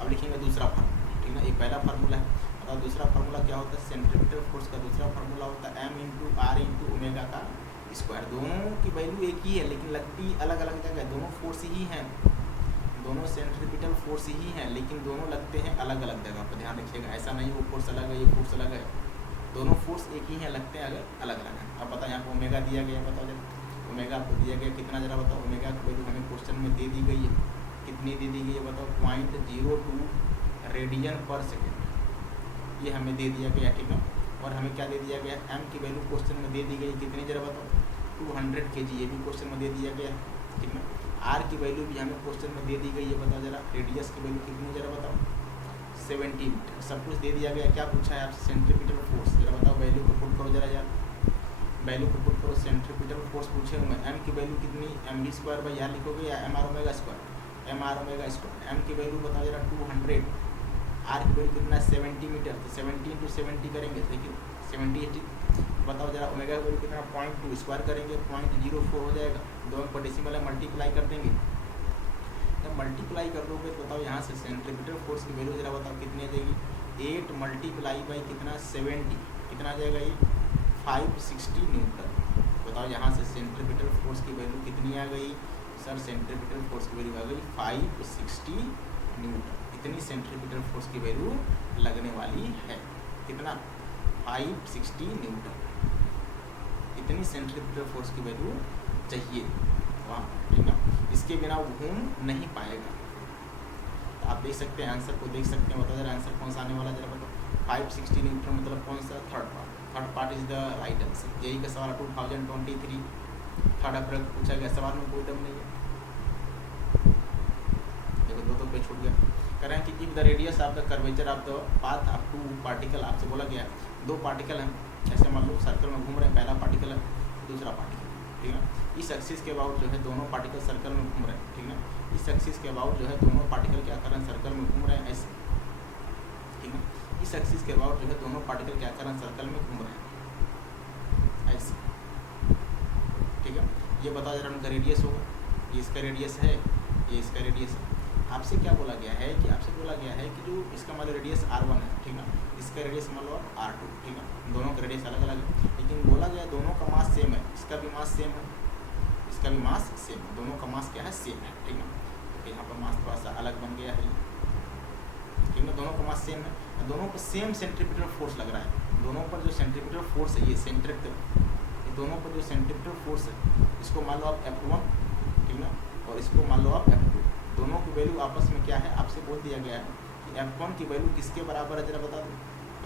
अब लिखेंगे दूसरा फार्मूला, ठीक ना, ये पहला फार्मूला है। और दूसरा फार्मूला क्या होता है, सेंट्रीपिटल फोर्स का दूसरा फार्मूला होता है m × r × ओमेगा का स्क्वायर। दोनों की वैल्यू एक ही है लेकिन लगती अलग अलग जगह, दोनों फोर्स ही हैं, दोनों सेंट्रीपिटल फोर्स ही हैं लेकिन दोनों लगते हैं अलग अलग जगह पर, ध्यान रखिएगा, ऐसा नहीं वो फोर्स अलग है ये फोर्स अलग है, दोनों फोर्स एक ही हैं, लगते हैं अलग अलग हैं। अब बताओ यहाँ पर ओमेगा दिया गया, बताओ जरा ओमेगा आपको दिया गया कितना, जरा बताओ, ओमेगा की वैल्यू हमें क्वेश्चन में दे दी गई है, कितनी दे दी गई है बताओ, 0.02 रेडियन पर सेकेंड, ये हमें दे दिया गया, ठीक है। और हमें क्या दे दिया गया, m की वैल्यू क्वेश्चन में दे दी गई कितनी, जरा बताओ, 200 kg, ये भी क्वेश्चन में दे दिया गया, ठीक है। r की वैल्यू भी हमें क्वेश्चन में दे दी गई है, बताओ जरा, रेडियस की वैल्यू कितनी, जरा बताओ, 70 मीटर, सब कुछ दे दिया गया। क्या पूछा है आपसे, सेंट्रीपिटल फोर्स, जरा बताओ, वैल्यू को पुट करो जरा यार, वैल्यू को पुट करो, सेंट्रीपिटल फोर्स पूछे हुए, m की वैल्यू कितनी, mv²/r लिखोगे या mr omega square, mr omega square, m की वैल्यू बताओ जरा 200, r की वैल्यू कितना 70 मीटर, तो 70 × 70 करेंगे, देखिए 70 80, बताओ जरा ओमेगा की वैल्यू कितना, 0.2 स्क्वायर करेंगे 0.04 हो जाएगा, दोनों को डेसिमल है मल्टीप्लाई कर देंगे, जब मल्टीप्लाई कर दोगे तो बताओ यहाँ से सेंट्रीपिटल फोर्स की वैल्यू जरा बताओ कितनी आ जाएगी, 8 × कितना 70, कितना आ जाएगा ये 560 न्यूटन। बताओ यहाँ से सेंट्रीपिटल फोर्स की वैल्यू कितनी आ गई सर, सेंट्रीपिटल फोर्स की वैल्यू आ गई 560 न्यूटन, इतनी सेंट्रीपिटल फोर्स की वैल्यू लगने वाली है, कितना 560 न्यूटन, इतनी सेंट्रीपिटल फोर्स की वैल्यू चाहिए वहाँ, ठीक ना, इसके बिना वो घूम नहीं पाएगा। तो आप देख सकते हैं आंसर को, देख सकते हैं, बताओ जरा आंसर कौन सा आने वाला, जरा बताओ, 560 न्यूटन मतलब कौन सा, third part is the right answer. यही का सवाल 2023 3 अप्रैल को पूछा गया, सवाल में कोई दम नहीं है, देखो दो पे छूट गया। कह रहे हैं कि if the radius of the curvature of the path of 2 particle, आपसे बोला गया 2 पार्टिकल हैं, ऐसे मान लो सर्कल में घूम रहे हैं, पहला पार्टिकल है दूसरा पार्टिकल, ठीक है, इस एक्सिस के अबाउट जो है दोनों पार्टिकल सर्कल में घूम रहे हैं, ठीक है, इस एक्सिस के अबाउट जो है दोनों पार्टिकल क्या कर रहे हैं, सर्कल में घूम रहे हैं ऐसे, ठीक है, इस एक्सिस के अबाउट जो है दोनों पार्टिकल क्या कर रहे हैं, सर्कल में घूम रहे हैं ऐसे, ठीक है। ये बताओ जरा उनका रेडियस होगा, ये इसका रेडियस है, ये इसका रेडियस है। आपसे क्या बोला गया है कि आपसे बोला गया है कि जो इसका मान लो रेडियस r1 है, ठीक है, इसका रेडियस मान लो r2, ठीक है, दोनों का रेडियस अलग अलग है, लेकिन बोला गया दोनों का मास सेम है, इसका भी मास सेम है, इसका भी मास सेम है, दोनों का मास क्या है, सेम है, ठीक है। तो यहाँ पर मास थोड़ा सा अलग बन गया है, ठीक है, दोनों का मास सेम है, दोनों पर सेम सेंट्रीपिटल फोर्स लग रहा है, दोनों पर जो सेंट्रीपिटल फोर्स है, ये सेंट्रिपिटल, दोनों पर जो सेंट्रीपिटल फोर्स है, इसको मान लो आप F1, ठीक है, और इसको मान लो आप F2, दोनों की वैल्यू आपस में क्या है, आपसे बोल दिया गया है कि F1 की वैल्यू किसके बराबर है, जरा बता दो,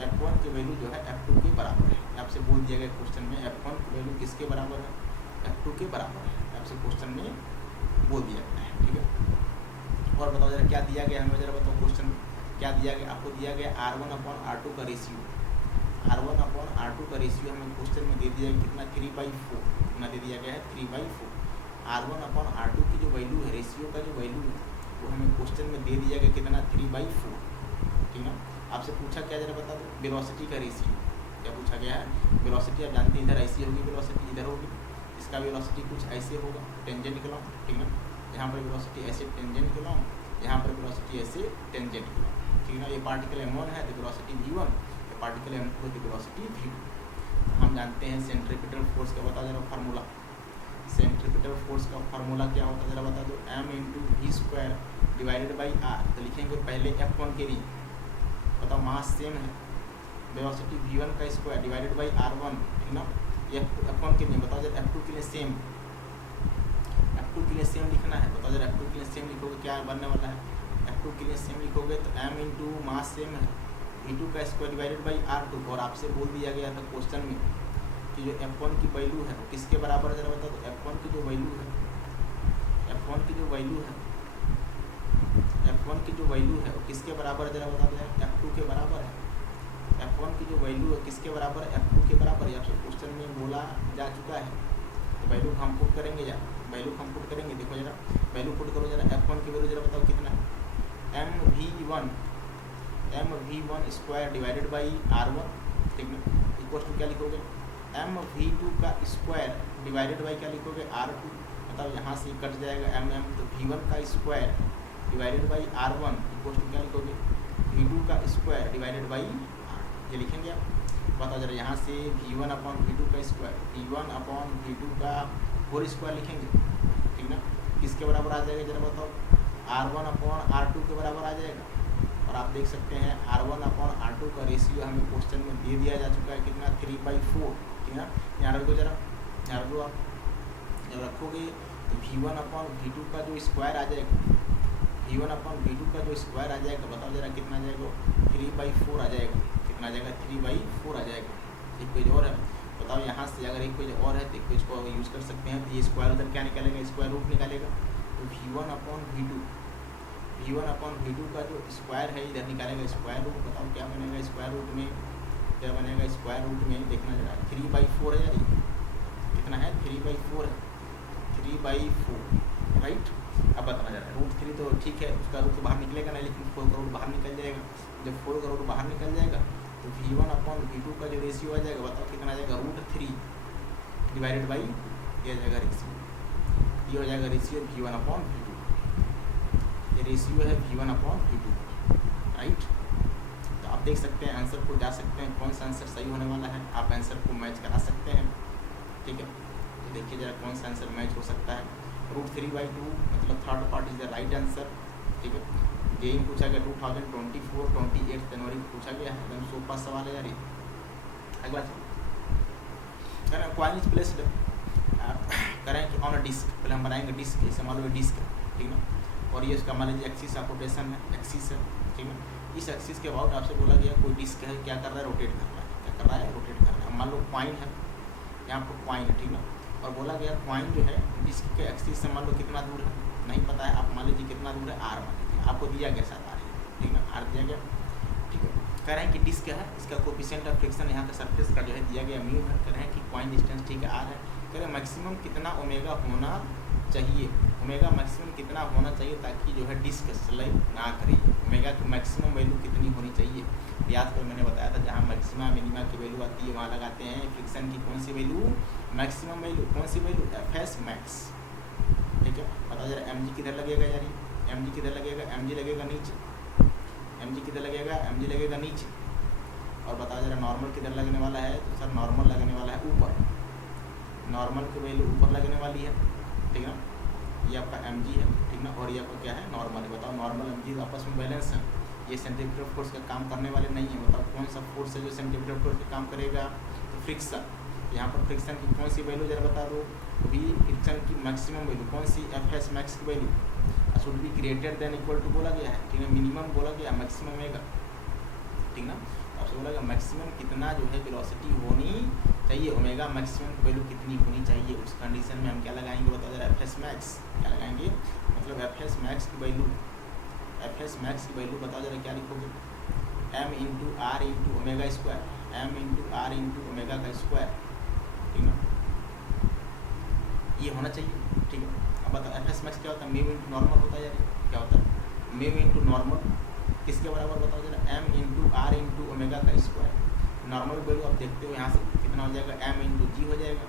F1 की वैल्यू जो है F2 के बराबर है, आपसे बोल दिया गया क्वेश्चन में F1 की वैल्यू किसके बराबर है, F2 के बराबर है, आपसे क्वेश्चन में बोल दिया गया है, ठीक है। और बताओ जरा क्या दिया गया हमें, जरा बताओ क्वेश्चन में क्या दिया गया, आपको दिया गया R1/R2 का रेशियो, R1/R2 का रेशियो हमें क्वेश्चन में दे दिया है कितना, 3/4, कितना दे दिया गया है, 3/4। R1/R2 की जो वैल्यू है, रेशियो का जो वैल्यू है वो हमें क्वेश्चन में दे दिया गया कितना, 3/4, ठीक है। आपसे पूछा क्या, जरा बता दो, वेलोसिटी का रेशियो क्या पूछा गया है, वेलोसिटी आप जानते हैं इधर ऐसी होगी, वेलोसिटी इधर होगी, इसका वेलोसिटी कुछ ऐसे होगा, टेंजेंट के लॉन्ग, ठीक है, यहाँ पर वेलोसिटी ऐसे टेंजेंट के लॉन्ग, यहाँ पर वेलोसिटी ऐसे टेंजेंट के लॉन्ग, ठीक है। ये पार्टिकल m1 है तो वेलोसिटी v1, ये पार्टिकल m2 है तो वेलोसिटी v2। हम जानते हैं सेंट्रीपिटल फोर्स का, बता जरा फार्मूला, सेंट्रीपिटल फोर्स का फार्मूला क्या होता है, जरा बता दो, m × v²/r, तो लिखेंगे पहले F1 के लिए, बताओ मास सेम है, वेलोसिटी v1 का स्क्वायर /r1, ठीक ना, F1 के लिए, बताओ जरा F2 के लिए सेम, F2 के लिए सेम लिखना है, बताओ जरा F2 के लिए सेम लिखोगे क्या बनने वाला है, F2 के लिए सेम लिखोगे तो m × मास सेम है, v2 का स्क्वायर /r2, और आपसे बोल दिया गया था क्वेश्चन में कि जो F1 की वैल्यू है वो किसके बराबर है, जरा बता दो, F1 की जो वैल्यू है, F1 की जो वैल्यू है, F1 की जो वैल्यू है वो किसके बराबर है, जरा बता दो, F2 के बराबर है, F1 की जो वैल्यू है किसके बराबर है, F2 के बराबर है, आपसे क्वेश्चन में बोला जा चुका है, तो वैल्यू हम पुट करेंगे या वैल्यू हम पुट करेंगे, देखो जरा वैल्यू पुट करो जरा, F1 की वैल्यू जरा बताओ कितना है, mv1 square divided by R1, ठीक है, इक्वल टू क्या लिखोगे, mv2 का स्क्वायर डिवाइडेड बाई क्या लिखोगे R2, बताओ यहाँ से कट जाएगा तो v1 का square divided by R1 equal to क्या लिखोगे, v2 का स्क्वायर डिवाइडेड बाई R, ये लिखेंगे आप। बताओ जरा यहाँ से v1 अपॉन v2 का स्क्वायर, v1 अपॉन v2 का होल स्क्वायर लिखेंगे, ठीक ना, किसके बराबर आ जाएगा जरा बताओ, R1 अपॉन R2 के बराबर आ जाएगा। और आप देख सकते हैं R1 अपॉन R2 का रेशियो हमें क्वेश्चन में दे दिया जा चुका है कितना, 3/4, ठीक ना। यहाँ रखो जरा, यहाँ रखो आप, जब रखोगे तो v1 अपॉन v2 का जो स्क्वायर आ जाएगा, v1 अपॉन v2 का जो स्क्वायर आ जाएगा, बताओ जरा कितना आ जाएगा, 3/4 आ जाएगा, कितना आ जाएगा, 3/4 आ जाएगा। एक पेज और है, बताओ यहाँ से अगर एक पेज और है तो एक पेज को यूज़ कर सकते हैं, तो ये स्क्वायर उधर क्या निकालेगा, स्क्वायर रूट निकालेगा, तो v1 अपॉन v2 का जो स्क्वायर है इधर निकालेगा स्क्वायर रूट, बताओ क्या बनेगा स्क्वायर रूट में, क्या बनेगा स्क्वायर रूट में, देखना जरा 3/4 है यार, कितना है 3/4 है, 3/4 राइट। अब बताना जरा √3 तो ठीक है, उसका रूट तो बाहर निकलेगा नहीं, लेकिन 4 करोड़ बाहर निकल जाएगा, जब 4 करोड़ बाहर निकल जाएगा तो v1 अपॉन v2 का जो रेशियो आ जाएगा, बताओ कितना आ जाएगा, √3 डिवाइडेड बाई ये आ जाएगा रेशियो, ये हो जाएगा रेशियो v1 अपॉन v2, ये रेशियो है v1 अपॉन v2 राइट। तो आप देख सकते हैं आंसर को जा सकते हैं, कौन सा आंसर सही होने वाला है, आप आंसर को मैच करा सकते हैं, ठीक है। तो देखिए जरा कौन सा आंसर मैच हो सकता है, √3/2 मतलब third part is the right answer, ठीक है। जेई पूछा गया 2024 28 जनवरी को पूछा गया है, एकदम सोपा सवाल है यार ये। अगला सवाल कॉइन इज प्लेस्ड करें कि ऑन अ डिस्क, पहले हम बनाएंगे डिस्क, जैसे मान लो डिस्क है, ठीक है, और ये उसका मान लीजिए एक्सिस ऑफ रोटेशन है, एक्सिस है, ठीक है। इस एक्सिस के अबाउट आपसे बोला गया कोई डिस्क है, क्या कर रहा है, रोटेट कर रहा है, क्या कर रहा है, रोटेट कर रहा है। मान लो कॉइन है, यहाँ पर कॉइन है, ठीक है, और बोला गया कॉइन जो है डिस्क के एक्सिस से मान लो कितना दूर है, नहीं पता है, आप मान लीजिए कितना दूर है, R मान लीजिए, आपको दिया गया साथ R, ठीक है, R दिया गया, ठीक है। कह रहे हैं कि डिस्क है, इसका कोफिशिएंट ऑफ फ्रिक्शन यहाँ का सरफेस का जो है दिया गया म्यू है, कह रहे हैं कि कॉइन डिस्टेंस ठीक है R है, कह रहे हैं मैक्सिमम कितना ओमेगा होना चाहिए, ओमेगा मैक्सिमम कितना होना चाहिए ताकि जो है डिस्क स्लाइड ना करे, ओमेगा की मैक्सिमम वैल्यू कितनी होनी चाहिए। याद कर मैंने बताया था जहाँ मैक्सिमा मिनिमा की वैल्यू आती है वहाँ लगाते हैं फ्रिक्शन की कौन सी वैल्यू, मैक्सिमम वैल्यू, कौन सी वैल्यू, Fs मैक्स, ठीक है। बताओ जरा mg किधर लगेगा यार, mg किधर लगेगा, mg लगेगा नीचे, mg किधर लगेगा, mg लगेगा नीचे, और बताओ जरा नॉर्मल किधर लगने वाला है, तो सर नॉर्मल लगने वाला है ऊपर, नॉर्मल की वैल्यू ऊपर लगने वाली है, ठीक है ना, ये आपका mg है, ठीक ना, और ये आपका क्या है, नॉर्मल है। बताओ नॉर्मल mg आपस में बैलेंस है, ये सेंट्रीफ्यूगल फोर्स का काम करने वाले नहीं है, बताओ कौन सा फोर्स है जो सेंट्रीफ्यूगल फोर्स का काम करेगा, तो फ्रिक्शन। यहाँ पर फ्रिक्शन की कौन सी वैल्यू जरा बता दो, भी फ्रिक्शन की मैक्सिमम वैल्यू कौन सी, Fs मैक्स की value should be greater than equal to बोला गया है, ठीक है, मिनिमम बोला गया, मैक्सिमम ओमेगा, ठीक ना। आपसे बोला गया मैक्सिमम कितना जो है वेलोसिटी होनी चाहिए, ओमेगा मैक्सिमम की वैल्यू कितनी होनी चाहिए, उस कंडीशन में हम क्या लगाएंगे, बताओ जरा Fs मैक्स क्या लगाएंगे, मतलब Fs मैक्स की वैल्यू, Fs मैक्स की वैल्यू बताओ जरा क्या लिखोगे, m into are into omega square, m into are into omega का स्क्वायर, ठीक ना, ये होना चाहिए, ठीक है। अब बताओ Fs मैक्स क्या होता है, म्यू इंटू नॉर्मल होता है यार, क्या होता है, म्यू इंटू नॉर्मल किसके बराबर बताओ जरा, m into are into omega का स्क्वायर, नॉर्मल वैल्यू आप देखते हो यहाँ से कितना हो जाएगा, m इंटू जी हो जाएगा,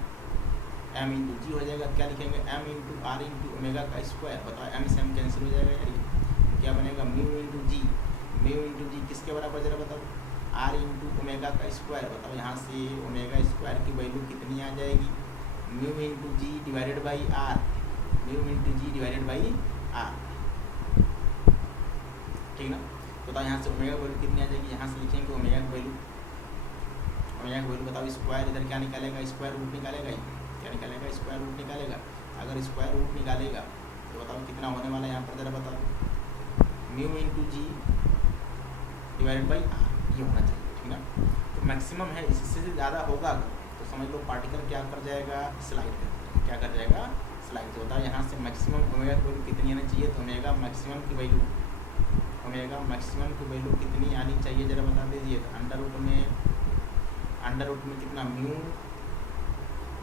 m इंटू जी हो जाएगा, क्या लिखेंगे, m into are into omega का स्क्वायर, बताओ m से m कैंसिल हो जाएगा यार, क्या बनेगा, म्यू इंटू जी किसके बराबर जरा बताओ, r इंटू ओमेगा का स्क्वायर, बताओ यहाँ से ओमेगा स्क्वायर की वैल्यू कितनी आ जाएगी, mu into G divided by R, mu into G divided by R, ठीक ना। तो बताओ यहाँ से ओमेगा वैल्यू कितनी आ जाएगी, यहाँ से लिखेंगे ओमेगा की वैल्यू, बताओ स्क्वायर इधर क्या निकालेगा, स्क्वायर रूट निकालेगा, क्या निकालेगा, स्क्वायर रूट निकालेगा। अगर स्क्वायर रूट निकालेगा तो बताओ कितना होने वाला है, यहाँ पर जरा बता दो, mu into G divided by R, ये होना चाहिए, ठीक ना। तो मैक्सिमम है, इससे ज़्यादा होगा तो समझ लो पार्टिकल क्या कर जाएगा, स्लाइड कर, क्या कर जाएगा, स्लाइड। तो बताओ यहाँ से मैक्सिमम ओमेगा की वैल्यू कितनी आनी चाहिए, तो ओमेगा मैक्सिमम की वैल्यू कितनी आनी चाहिए जरा बता दीजिए। तो अंडर रूट में कितना म्यू,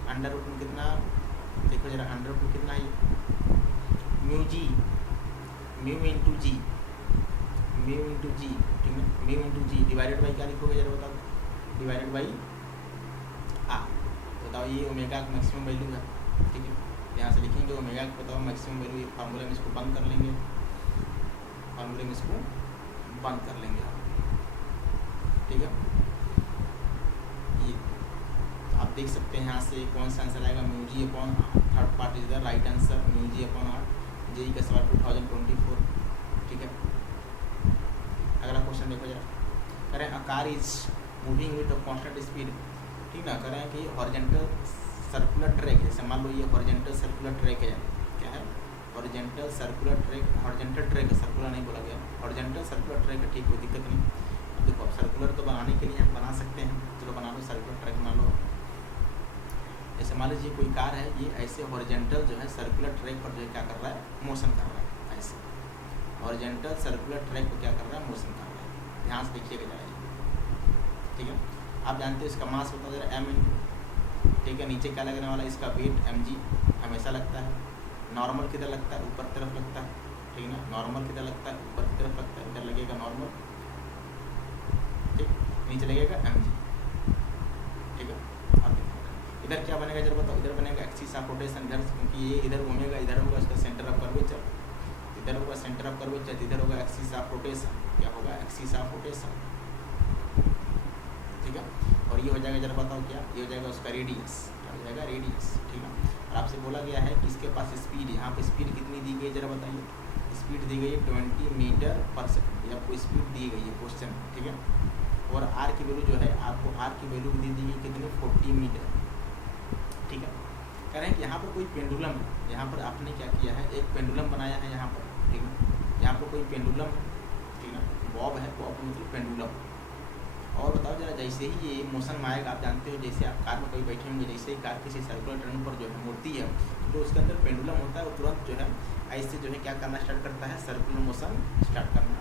अंडर रूट में कितना देखो जरा 100 कितना है, mu G, mu into G, mu into G, ठीक है, mu into G divided by क्या लिखोगे जरा बताओ, डिवाइडेड बाई आ। बताओ ये ओमेगा का मैक्सिमम वैल्यू है, ठीक है, यहाँ से लिखेंगे ओमेगा को, बताओ मैक्सिमम वैल्यू, ये फार्मूले में इसको बंद कर लेंगे, फार्मूले में इसको बंद कर लेंगे आप, ठीक है। ये आप देख सकते हैं यहाँ से कौन सा आंसर आएगा, mu G upon, third part is the right answer, mu G upon R, JEE का सवाल 2024, ठीक है। अगला क्वेश्चन देखो जरा, करें a car is moving with a constant speed, ठीक ना, करें कि हॉरिजॉन्टल सर्कुलर ट्रैक, जैसे मान लो ये हॉरिजॉन्टल सर्कुलर ट्रैक है, क्या है, horizontal circular track, horizontal track है, सर्कुलर नहीं बोला गया, हॉरिजॉन्टल सर्कुलर ट्रैक है, ठीक, कोई दिक्कत नहीं। अब देखो अब सर्कुलर तो बनाने के लिए हम बना सकते हैं, चलो बना लो सर्कुलर ट्रैक बना लो। जैसे मान लीजिए कोई कार है, ये ऐसे हॉरिजॉन्टल जो है सर्कुलर ट्रैक पर जो है क्या कर रहा है, मोशन कर रहा है, ऐसे हॉरिजॉन्टल सर्कुलर ट्रैक पर क्या कर रहा है, मोशन कर रहा है, ध्यान से देखिएगा जरा, ठीक है। आप जानते हो इसका मास होता है जरा एम इंटू, ठीक है, नीचे क्या लगने वाला है, इसका वेट एम जी हमेशा लगता है, नॉर्मल किधर लगता है, ऊपर तरफ लगता है, ठीक है ना, नॉर्मल किधर लगता है, ऊपर की तरफ लगता है, इधर लगेगा नॉर्मल, ठीक, नीचे लगेगा एम जी, ठीक है। अब इधर क्या बनेगा जरा बताओ, इधर बनेगा एक्सिस ऑफ रोटेशन, इधर क्योंकि ये इधर घूमेगा, इधर होगा इसका सेंटर ऑफ कर्वेचर, इधर होगा सेंटर ऑफ कर्वेचर, इधर होगा एक्सिस ऑफ रोटेशन, क्या होगा, एक्सिस ऑफ रोटेशन, ठीक है। और ये हो जाएगा जरा बताओ क्या, ये हो जाएगा उसका रेडियस, क्या हो जाएगा, रेडियस, ठीक है। और आपसे बोला गया है कि इसके पास स्पीड, यहाँ पे स्पीड कितनी दी गई है जरा बताइए, स्पीड दी गई है 20 मीटर पर सेकंड, ये आपको स्पीड दी गई है क्वेश्चन, ठीक है। और आर की वैल्यू जो है, आपको आर की वैल्यू दी दी गई कितनी, 40 मीटर, ठीक है। कह रहे हैं कि यहाँ पर कोई पेंडुलम है, यहाँ पर आपने क्या किया है, एक पेंडुलम बनाया है यहाँ पर, ठीक है, यहाँ पर कोई पेंडुलम है, ठीक है, बॉब है, बॉब मतलब पेंडुलम। और बताओ जरा, जैसे ही ये मोशन में आएगा, आप जानते हो जैसे आप कार में कभी बैठे होंगे, जैसे ही कार किसी सर्कुलर टर्न पर जो है मुड़ती है, तो उसके अंदर पेंडुलम होता है, वो तुरंत जो है ऐसे जो है क्या करना स्टार्ट करता है, सर्कुलर मोशन स्टार्ट करना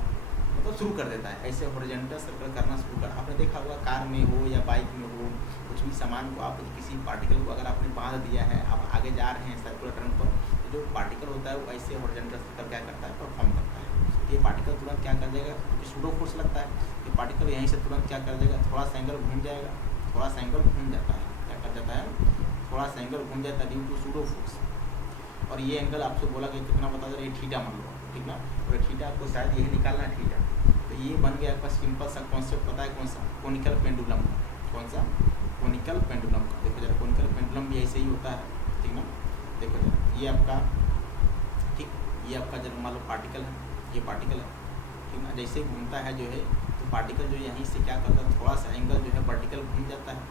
मतलब शुरू कर देता है, ऐसे हॉरिजॉन्टल सर्कल करना शुरू कर। आपने देखा होगा कार में हो या बाइक में हो, कुछ भी सामान को आप किसी पार्टिकल को अगर आपने बांध दिया है, आप आगे जा रहे हैं सर्कुलर टर्न पर, तो जो पार्टिकल होता है वो ऐसे हॉरिजॉन्टल सर्कल क्या करता है, परफॉर्म करता है। ये पार्टिकल तुरंत क्या कर देगा, क्योंकि सूडो फोर्स लगता है, ये पार्टिकल यहीं से तुरंत क्या कर देगा, थोड़ा सा एंगल घूम जाएगा, थोड़ा सा एंगल घूम जाता है, क्या कर जाता है, थोड़ा सा एंगल घूम जाता है ड्यू टू सूडो फोर्स। और ये एंगल आपसे बोला गया कितना बता दो, ये थीटा मान लो, ठीक ना, और थीटा आपको शायद यही निकालना है, थीटा। तो ये बन गया आपका सिंपल सा कॉन्सेप्ट, पता है कौन सा, कोनिकल पेंडुलम, कौन सा, कोनिकल पेंडुलम का। देखो जरा कोनिकल पेंडुलम भी ऐसे ही होता है, ठीक ना। देखो जरा ये आपका, ठीक, ये आपका जब मान लो पार्टिकल है, ये पार्टिकल है, ठीक ना, जैसे घूमता है जो है, तो पार्टिकल जो यहीं से क्या करता है, थोड़ा सा एंगल जो है वर्टिकल घूम जाता है,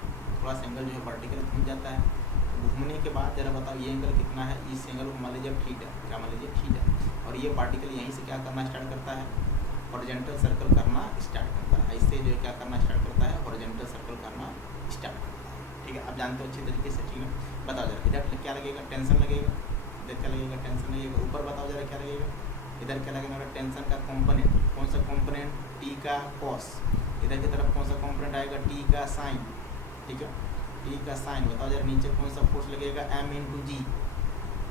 थोड़ा सा एंगल जो है वर्टिकल घूम जाता है। घूमने के बाद जरा बताओ ये एंगल कितना है, इस एंगल को मान लीजिए थीटा, क्या मान लीजिए थीटा, और ये पार्टिकल यहीं से क्या करना स्टार्ट करता है, हॉरिजॉन्टल सर्कल करना स्टार्ट करता है, ऐसे जो है क्या करना स्टार्ट करता है, हॉरिजॉन्टल सर्कल करना स्टार्ट करता है, ठीक है। आप जानते हो अच्छी तरीके से, ठीक है। बताओ जरा इधर क्या लगेगा, टेंशन लगेगा, इधर क्या लगेगा, टेंशन लगेगा, ऊपर बताओ जरा क्या लगेगा, इधर क्या लगेगा, टेंशन का कॉम्पोनेंट, कौन सा कॉम्पोनेंट, टी का कॉस, इधर की तरफ कौन सा कॉम्पोनेंट आएगा, टी का साइन, ठीक है, टी का साइन। बताओ जरा नीचे कौन सा फोर्स लगेगा, एम इंटू जी,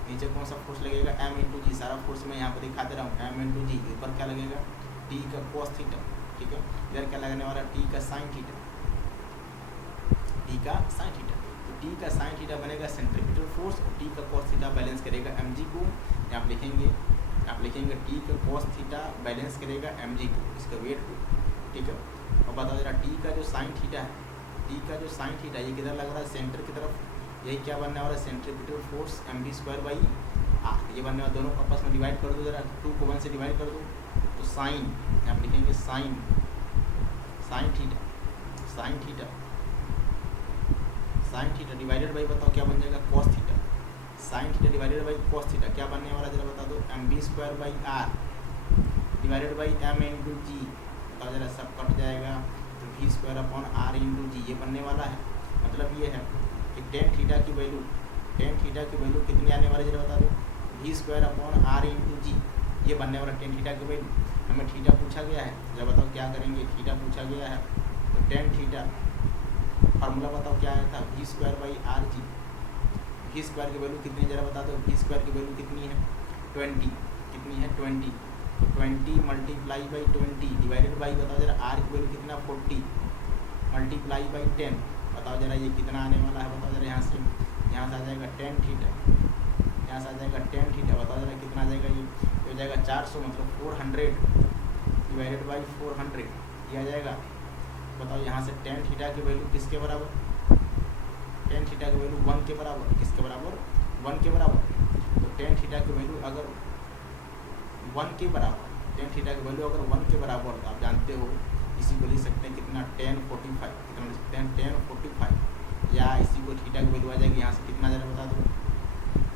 नीचे कौन सा फोर्स लगेगा, एम इंटू जी, सारा फोर्स मैं यहाँ पर दिखा दे रहा हूँ, एम इंटू जी। ऊपर क्या लगेगा, टी का कॉस थीटा, ठीक है। इधर क्या लगने वाला, टी का साइन थीटा, टी का साइन थीटा। तो टी का साइन थीटा बनेगा सेंट्रीपिटल फोर्स, और टी का कॉस थीटा बैलेंस करेगा एम जी को, यहाँ आप लिखेंगे, आप लिखेंगे टी का कॉस थीटा बैलेंस करेगा एम जी को, इसका वेट को, ठीक है। और बताओ जरा टी का जो साइन थीटा है, टी का जो साइन थीटा ये किधर लग रहा है, सेंटर की तरफ, यही क्या बनने वाला है, centripetal force M B square by R, ये बनने वाला, दोनों को आपस में डिवाइड कर दो जरा, 2 को 1 से डिवाइड कर दो, तो साइन, आप लिखेंगे sine, sine theta, sine theta, sine theta divided by बताओ क्या बन जाएगा, cos theta, sine theta divided by cos theta क्या बनने वाला जरा बता दो, M B square by r divided by m into g. बताओ जरा, सब कट जाएगा, तो v square upon are into g ये बनने वाला है। मतलब ये है कि टेन थीटा की वैल्यू, टेन थीटा की वैल्यू कितनी आने वाली जरा बता दो, v square upon are into g ये बनने वाला टेन थीटा की वैल्यू। हमें थीटा पूछा गया है, जरा बताओ क्या करेंगे, थीटा पूछा गया है, तो टेन थीटा फार्मूला बताओ क्या आया था, V square by R G, V square की वैल्यू कितनी है जरा बता दो। वी स्क्वायर की वैल्यू कितनी है 20, कितनी है 20, तो 20 मल्टीप्लाई बाई 20 डिवाइडेड बाई बताओ जरा आर की वैल्यू कितना 40 मल्टीप्लाई बाई 10, बताओ जरा ये कितना आने वाला है बताओ जरा। यहाँ से आ जाएगा tan थीटा, यहाँ से आ जाएगा tan थीटा, बताओ जरा कितना आ जाएगा। ये हो जाएगा 400 मतलब 400 डिवाइडेड बाई 400 ये आ जाएगा। बताओ यहाँ से tan थीटा की वैल्यू किसके बराबर, tan थीटा की वैल्यू 1 के बराबर, किसके बराबर 1 के बराबर। तो tan थीटा की वैल्यू अगर 1 के बराबर, tan थीटा की वैल्यू अगर 1 के बराबर तो आप जानते हो इसी को लिख सकते हैं कितना tan 45, कितना लिख सकते हैं tan 45, या इसी को थीटा की वैल्यू आ जाएगी यहाँ से कितना जरा बता दो।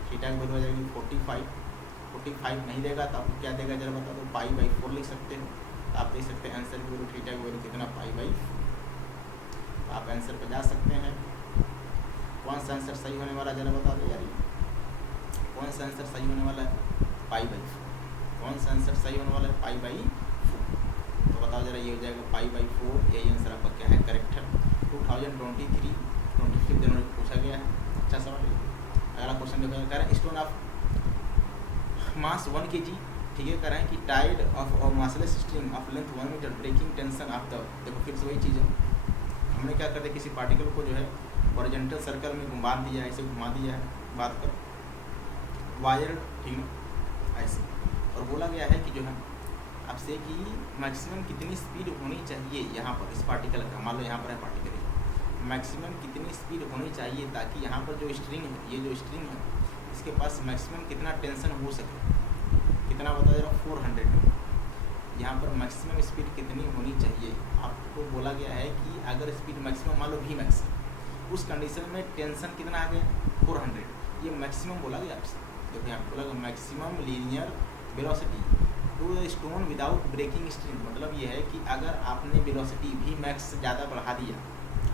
थीटा की वैल्यू आ जाएगी 45 नहीं देगा तो आपको क्या देगा जरा बता दो, π/4 लिख सकते हो। तो आप देख सकते हैं आंसर की वैल्यू थीटा की वैल्यू कितना π/4। तो आप आंसर पर जा सकते हैं। कौन सा आंसर सही होने वाला जरा बता दो यार, कौन सा आंसर सही होने वाला है π/4, कौन सा आंसर सही होने वाला है π/4। तो बताओ जरा ये हो जाएगा π/4, यही आंसर आपका क्या है करेक्ट है। 2023 जनवरी को पूछा गया है। अच्छा सवाल है। अगला क्वेश्चन देखो, कह रहे हैं स्टोन ऑफ मास 1 kg, ठीक है, कह रहे हैं कि tied of massless string of length 1 metre breaking tension of the, देखो फिर से वही चीज़ है। हमने क्या करते किसी पार्टिकल को जो है हॉरिजॉन्टल सर्कल में बांध दिया है, ऐसे घुमा दिया है बात कर वायर, ठीक है ऐसे, और बोला गया है कि जो है आपसे कि मैक्सिमम कितनी स्पीड होनी चाहिए यहाँ पर इस पार्टिकल का, मान लो यहाँ पर है पार्टिकल, मैक्सिमम कितनी स्पीड होनी चाहिए ताकि यहाँ पर जो स्ट्रिंग है, ये जो स्ट्रिंग है इसके पास मैक्सिमम कितना टेंशन हो सके, कितना बता जरा 400। यहाँ पर मैक्सिमम स्पीड कितनी होनी चाहिए आपको बोला गया है कि अगर स्पीड मैक्सिमम मान लो वी मैक्स, उस कंडीशन में टेंशन कितना आ गया 400, ये मैक्सिमम बोला गया आपसे। देखो यहाँ बोला गया maximum linear velocity to the stone without breaking string, मतलब ये है कि अगर आपने वेलोसिटी वी मैक्स से ज़्यादा बढ़ा दिया,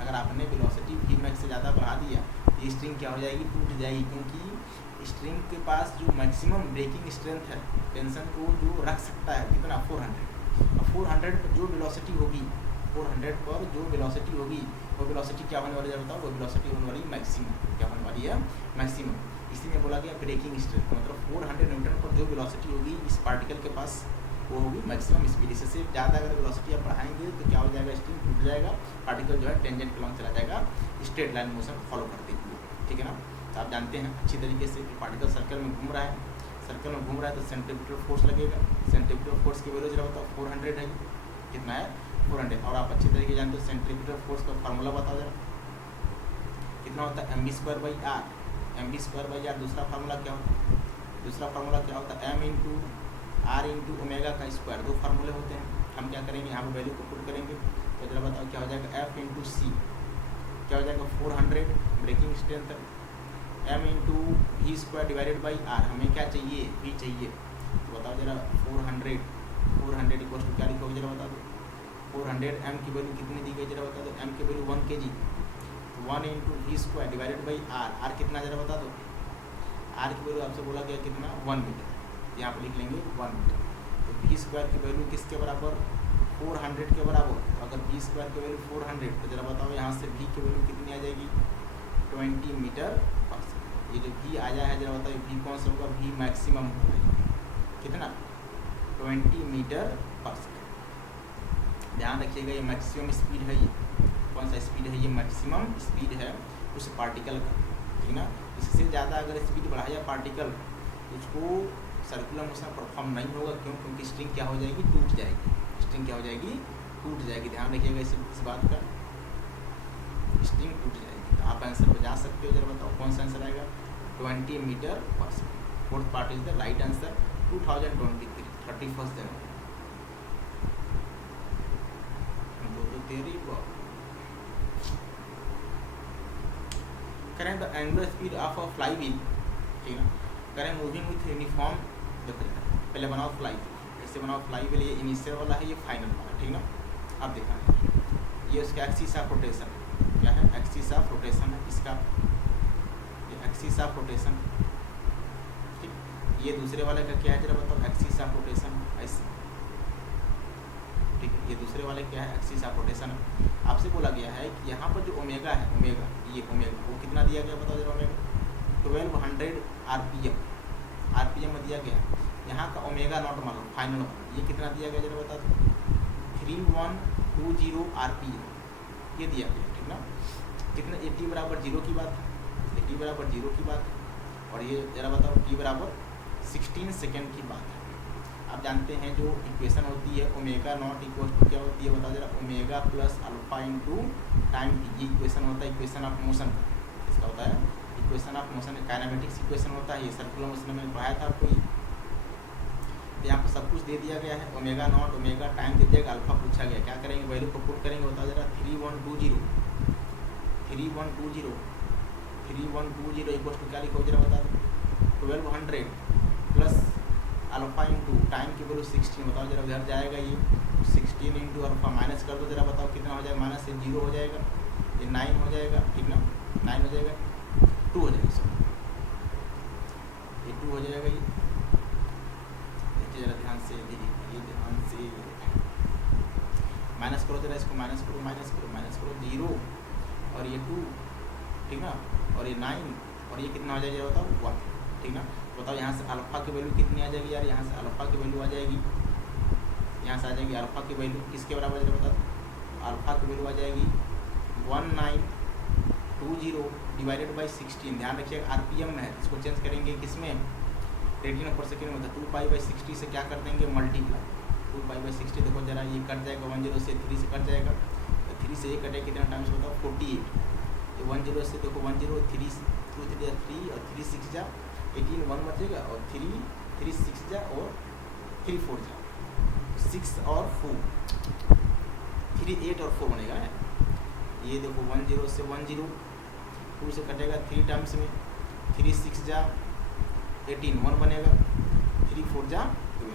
अगर आपने वेलोसिटी वी मैक्स से ज़्यादा बढ़ा दिया ये स्ट्रिंग क्या हो जाएगी, टूट जाएगी, क्योंकि स्ट्रिंग के पास जो मैक्सिमम ब्रेकिंग स्ट्रेंथ है टेंशन को जो रख सकता है कितना 400। 400 पर जो वेलोसिटी होगी, 400 पर जो वेलोसिटी होगी वो वेलोसिटी क्या होने वाली है बताओ, वो वेलोसिटी होने वाली मैक्सिमम, क्या होने वाली है मैक्सिमम। इसीलिए बोला गया ब्रेकिंग स्ट्रेंथ, मतलब 400 न्यूटन पर जो वेलोसिटी होगी इस पार्टिकल के पास वो होगी मैक्सिमम स्पीड। इससे ज़्यादा अगर वेलोसिटी आप बढ़ाएंगे तो क्या हो जाएगा, स्ट्रिंग टूट जाएगा, पार्टिकल जो है टेंजेंट के लॉन्ग चला जाएगा स्ट्रेट लाइन मोशन फॉलो करते हुए, ठीक है ना। तो आप जानते हैं अच्छी तरीके से कि पार्टिकल सर्कल में घूम रहा है, सर्कल में घूम रहा है तो सेंट्रीफ्यूगल फोर्स लगेगा, सेंट्रीफ्यूगल फोर्स की वैल्यू जरा बताओ 400 है, कितना है 400। और आप अच्छी तरीके जानते हो सेंट्रीफ्यूगल फोर्स का फार्मूला बताओ जरा कितना होता है mv²/r, mv²/r। दूसरा फार्मूला क्या होता है, दूसरा फार्मूला क्या होता है m × r × ओमेगा का स्क्वायर, दो फार्मूले होते हैं। हम क्या करेंगे यहाँ पर वैल्यू को पुट करेंगे तो जरा बताओ क्या हो जाएगा f × c, क्या हो जाएगा 400 breaking strength, m × v² divided by r, हमें क्या चाहिए v चाहिए, तो बताओ जरा 400 इक्वल टू क्या लिखोगे जरा बता दो, 400 m की वैल्यू कितनी दी गई जरा बता दो, m की value 1 kg, 1 × v² divided by r कितना जरा बता दो, r की वैल्यू आपसे बोला गया कितना 1 मीटर, यहाँ पर लिख लेंगे 1 मीटर। तो v² की वैल्यू किसके बराबर 400 के बराबर, तो अगर v² की वैल्यू 400 तो जरा बताओ यहाँ से v की वैल्यू कितनी आ जाएगी 20 मीटर पर सेकेंड। ये जो v आया है जरा बताओ v कौन सा होगा, v मैक्सिमम होगा कितना 20 मीटर पर सेकेंड। ध्यान रखिएगा ये मैक्सिमम स्पीड है, ये कौन सा स्पीड है, ये मैक्सिमम स्पीड है उस पार्टिकल का, ठीक ना। इससे ज़्यादा अगर स्पीड बढ़ाया पार्टिकल उसको सर्कुलर मोशन परफॉर्म नहीं होगा, क्यों, क्योंकि स्ट्रिंग क्या हो जाएगी टूट जाएगी, स्ट्रिंग क्या हो जाएगी टूट जाएगी। ध्यान रखिएगा इस बात का, स्ट्रिंग टूट जाएगी। तो आप आंसर पर जा सकते हो, जरा बताओ कौन सा आंसर आएगा 20 मीटर पर second. Fourth part is the right answer 2023 31 जनवरी। करें the angular speed of a fly wheel, ठीक है, करें मूविंग विथ यूनिफॉर्म, देखो पहले बनाओ फ्लाई व्हील, ऐसे बनाओ फ्लाई व्हील, ये इनिशियल वाला है, ये फाइनल वाला, ठीक ना। अब देखना ये उसका एक्सिस ऑफ रोटेशन, क्या है एक्सिस ऑफ रोटेशन है इसका, ये एक्सिस ऑफ रोटेशन, ठीक। ये दूसरे वाले का क्या है जरा बताओ, एक्सिस ऑफ रोटेशन ऐसे, ठीक है। ये दूसरे वाले क्या है एक्सिस ऑफ रोटेशन है। आपसे बोला गया है कि यहाँ पर जो ओमेगा है, ओमेगा, ये ओमेगा वो कितना दिया गया बताओ जरा, ओमेगा 1200 आरपीएम में दिया गया। यहाँ का ओमेगा नॉट मान लो फाइनल ये कितना दिया गया जरा बता दो, 3120 आरपीएम ये दिया गया, ठीक ना। कितना t बराबर 0 की बात है, t बराबर 0 की बात है, और ये जरा बताओ t बराबर 16 सेकेंड की बात है। आप जानते हैं जो इक्वेशन होती है ओमेगा नॉट इक्वल टू क्या होती है बताओ जरा, omega plus alpha into time T, ये इक्वेशन होता है इक्वेशन ऑफ मोशन का। इसका होता है equation of motion, kinematics equation होता है ये, सर्कुलर मोशन में पढ़ाया था आपको ये। तो यहाँ पर सब कुछ दे दिया गया है, ओमेगा नॉट ओमेगा टाइम दे दिया गया, अल्फा पूछा गया, क्या करेंगे वैल्यू को पुट करेंगे बताओ जरा, 3120 इक्वल टू क्या लिखो जरा बता दो, 1200 प्लस अल्फा इंटू टाइम की वैल्यू 16, बताओ जरा उधर जाएगा ये 16 इंटू अल्फा, माइनस कर दो जरा बताओ कितना हो जाएगा, माइनस से 0 हो जाएगा, ये 9 हो जाएगा, ठीक ना, 9 हो जाएगा, 2 हो जाएगा, सर ये 2 हो जाएगा। ये देखिए जरा ध्यान से, ये ध्यान से माइनस करो जरा, इसको माइनस करो 0 और ये 2, ठीक ना, और ये 9 और ये कितना हो जाएगा बताओ 1, ठीक ना। बताओ यहाँ से अल्फा की वैल्यू कितनी आ जाएगी यार, यहाँ से अल्फा की वैल्यू आ जाएगी, यहाँ से आ जाएगी अल्फा की वैल्यू किसके बराबर है बता दो, अल्फा की वैल्यू आ जाएगी 1920 डिवाइडेड बाई 16। ध्यान रखिएगा आरपीएम में है, इसको चेंज करेंगे किसमें, रेडियन पर सेकेंड में, 2π/60 से क्या कर देंगे मल्टीप्लाई, 2π/60 देखो जरा ये कट जाएगा, 10 से 3 से कट जाएगा, तो 3 से ये कटेगा कितना टाइम्स बताओ 48, ये 10 से देखो 10 3 2 3 और 3 6 जा 18 1 बचेगा, और 3 6 जा और 3 4 जा 6 और 4 3 8 और 4 बनेगा। ये देखो 10 से 10 2 से कटेगा 3 टाइम्स में, 3 6 जा 18 1 बनेगा, 3 4 जा 2।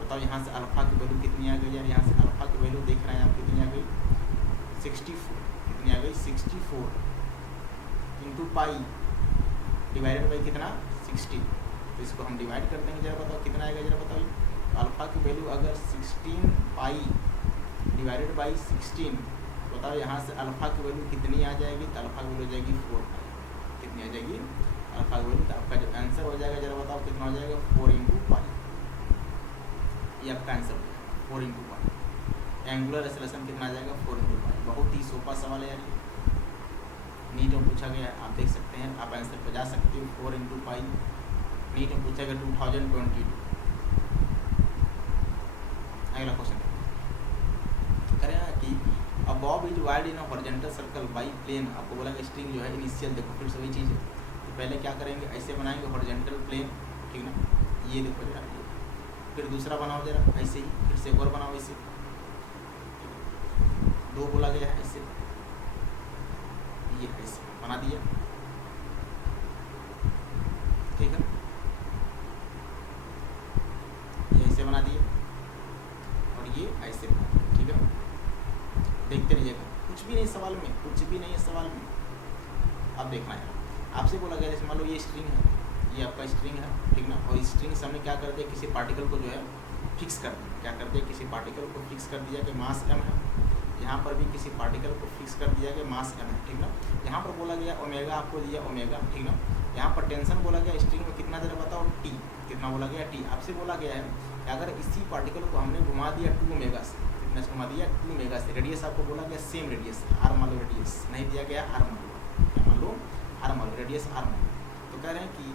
बताओ यहाँ से अल्फा की वैल्यू कितनी आ गई यार, यहाँ से अल्फा की वैल्यू देख रहे हैं आप कितनी आ गई 64, कितनी आ गई 64 इंटू पाई डिवाइडेड बाई कितना 60, तो इसको हम डिवाइड कर देंगे जरा बताओ कितना आएगा जरा बताओ। अल्फा की वैल्यू अगर 16 पाई डिवाइडेड बाई 16, बताओ यहाँ से अल्फा की वैल्यू कितनी आ जाएगी, तो अल्फा की वैल्यू हो जाएगी 4 पाई, कितनी आ जाएगी अल्फा की वैल्यू, तो आपका जो आंसर हो जाएगा जरा बताओ कितना हो जाएगा 4 इंटू पाई, ये आपका आंसर हो जाएगा 4 इंटू पाई। एंगुलर एक्सेलरेशन कितना आ जाएगा 4 इंटू पाई। बहुत ही सोपा सवाल है यार, नीट में पूछा गया, आप देख सकते हैं, आप आंसर पर जा सकते हो 4 इंटू पाई। नीट में पूछा गया 2022। अगला क्वेश्चन करें कि above is wide in horizontal circle by plane. आपको बोला कि स्ट्रिंग जो है इनिशियल, देखो फिर सभी चीज़ है, तो पहले क्या करेंगे ऐसे बनाएंगे हॉरिजॉन्टल प्लेन, ठीक ना, ये देखो जरा, ये फिर दूसरा बनाओ जरा ऐसे ही, फिर से एक और बनाओ ऐसे, 2 बोला गया है ऐसे, ये ऐसे बना दिया, ठीक है, ये ऐसे बना दिए और ये ऐसे बना दिया, ठीक है। देखते रहिएगा, कुछ भी नहीं सवाल में, कुछ भी नहीं है सवाल में, अब देखना है। आपसे बोला गया जैसे मान लो ये स्ट्रिंग है, ये आपका स्ट्रिंग है, ठीक ना, और स्ट्रिंग से हमने क्या कर दिया किसी पार्टिकल को जो है फिक्स कर दिया, क्या कर दिया किसी पार्टिकल को फिक्स कर दिया कि मास m है, यहाँ पर भी किसी पार्टिकल को फिक्स कर दिया कि मास m है, ठीक ना। यहाँ पर बोला गया ओमेगा, आपको दिया ओमेगा, ठीक ना। यहाँ पर टेंशन बोला गया स्ट्रिंग में कितना जरा बताओ t, कितना बोला गया t। आपसे बोला गया है कि अगर इसी पार्टिकल को हमने घुमा दिया 2 ओमेगा से, कितना घुमा दिया 2 ओमेगा से, रेडियस आपको बोला गया सेम रेडियस r मान लो, रेडियस नहीं दिया गया r मान लो, क्या मान लो r मान लो, रेडियस r मान लो। तो कह रहे हैं कि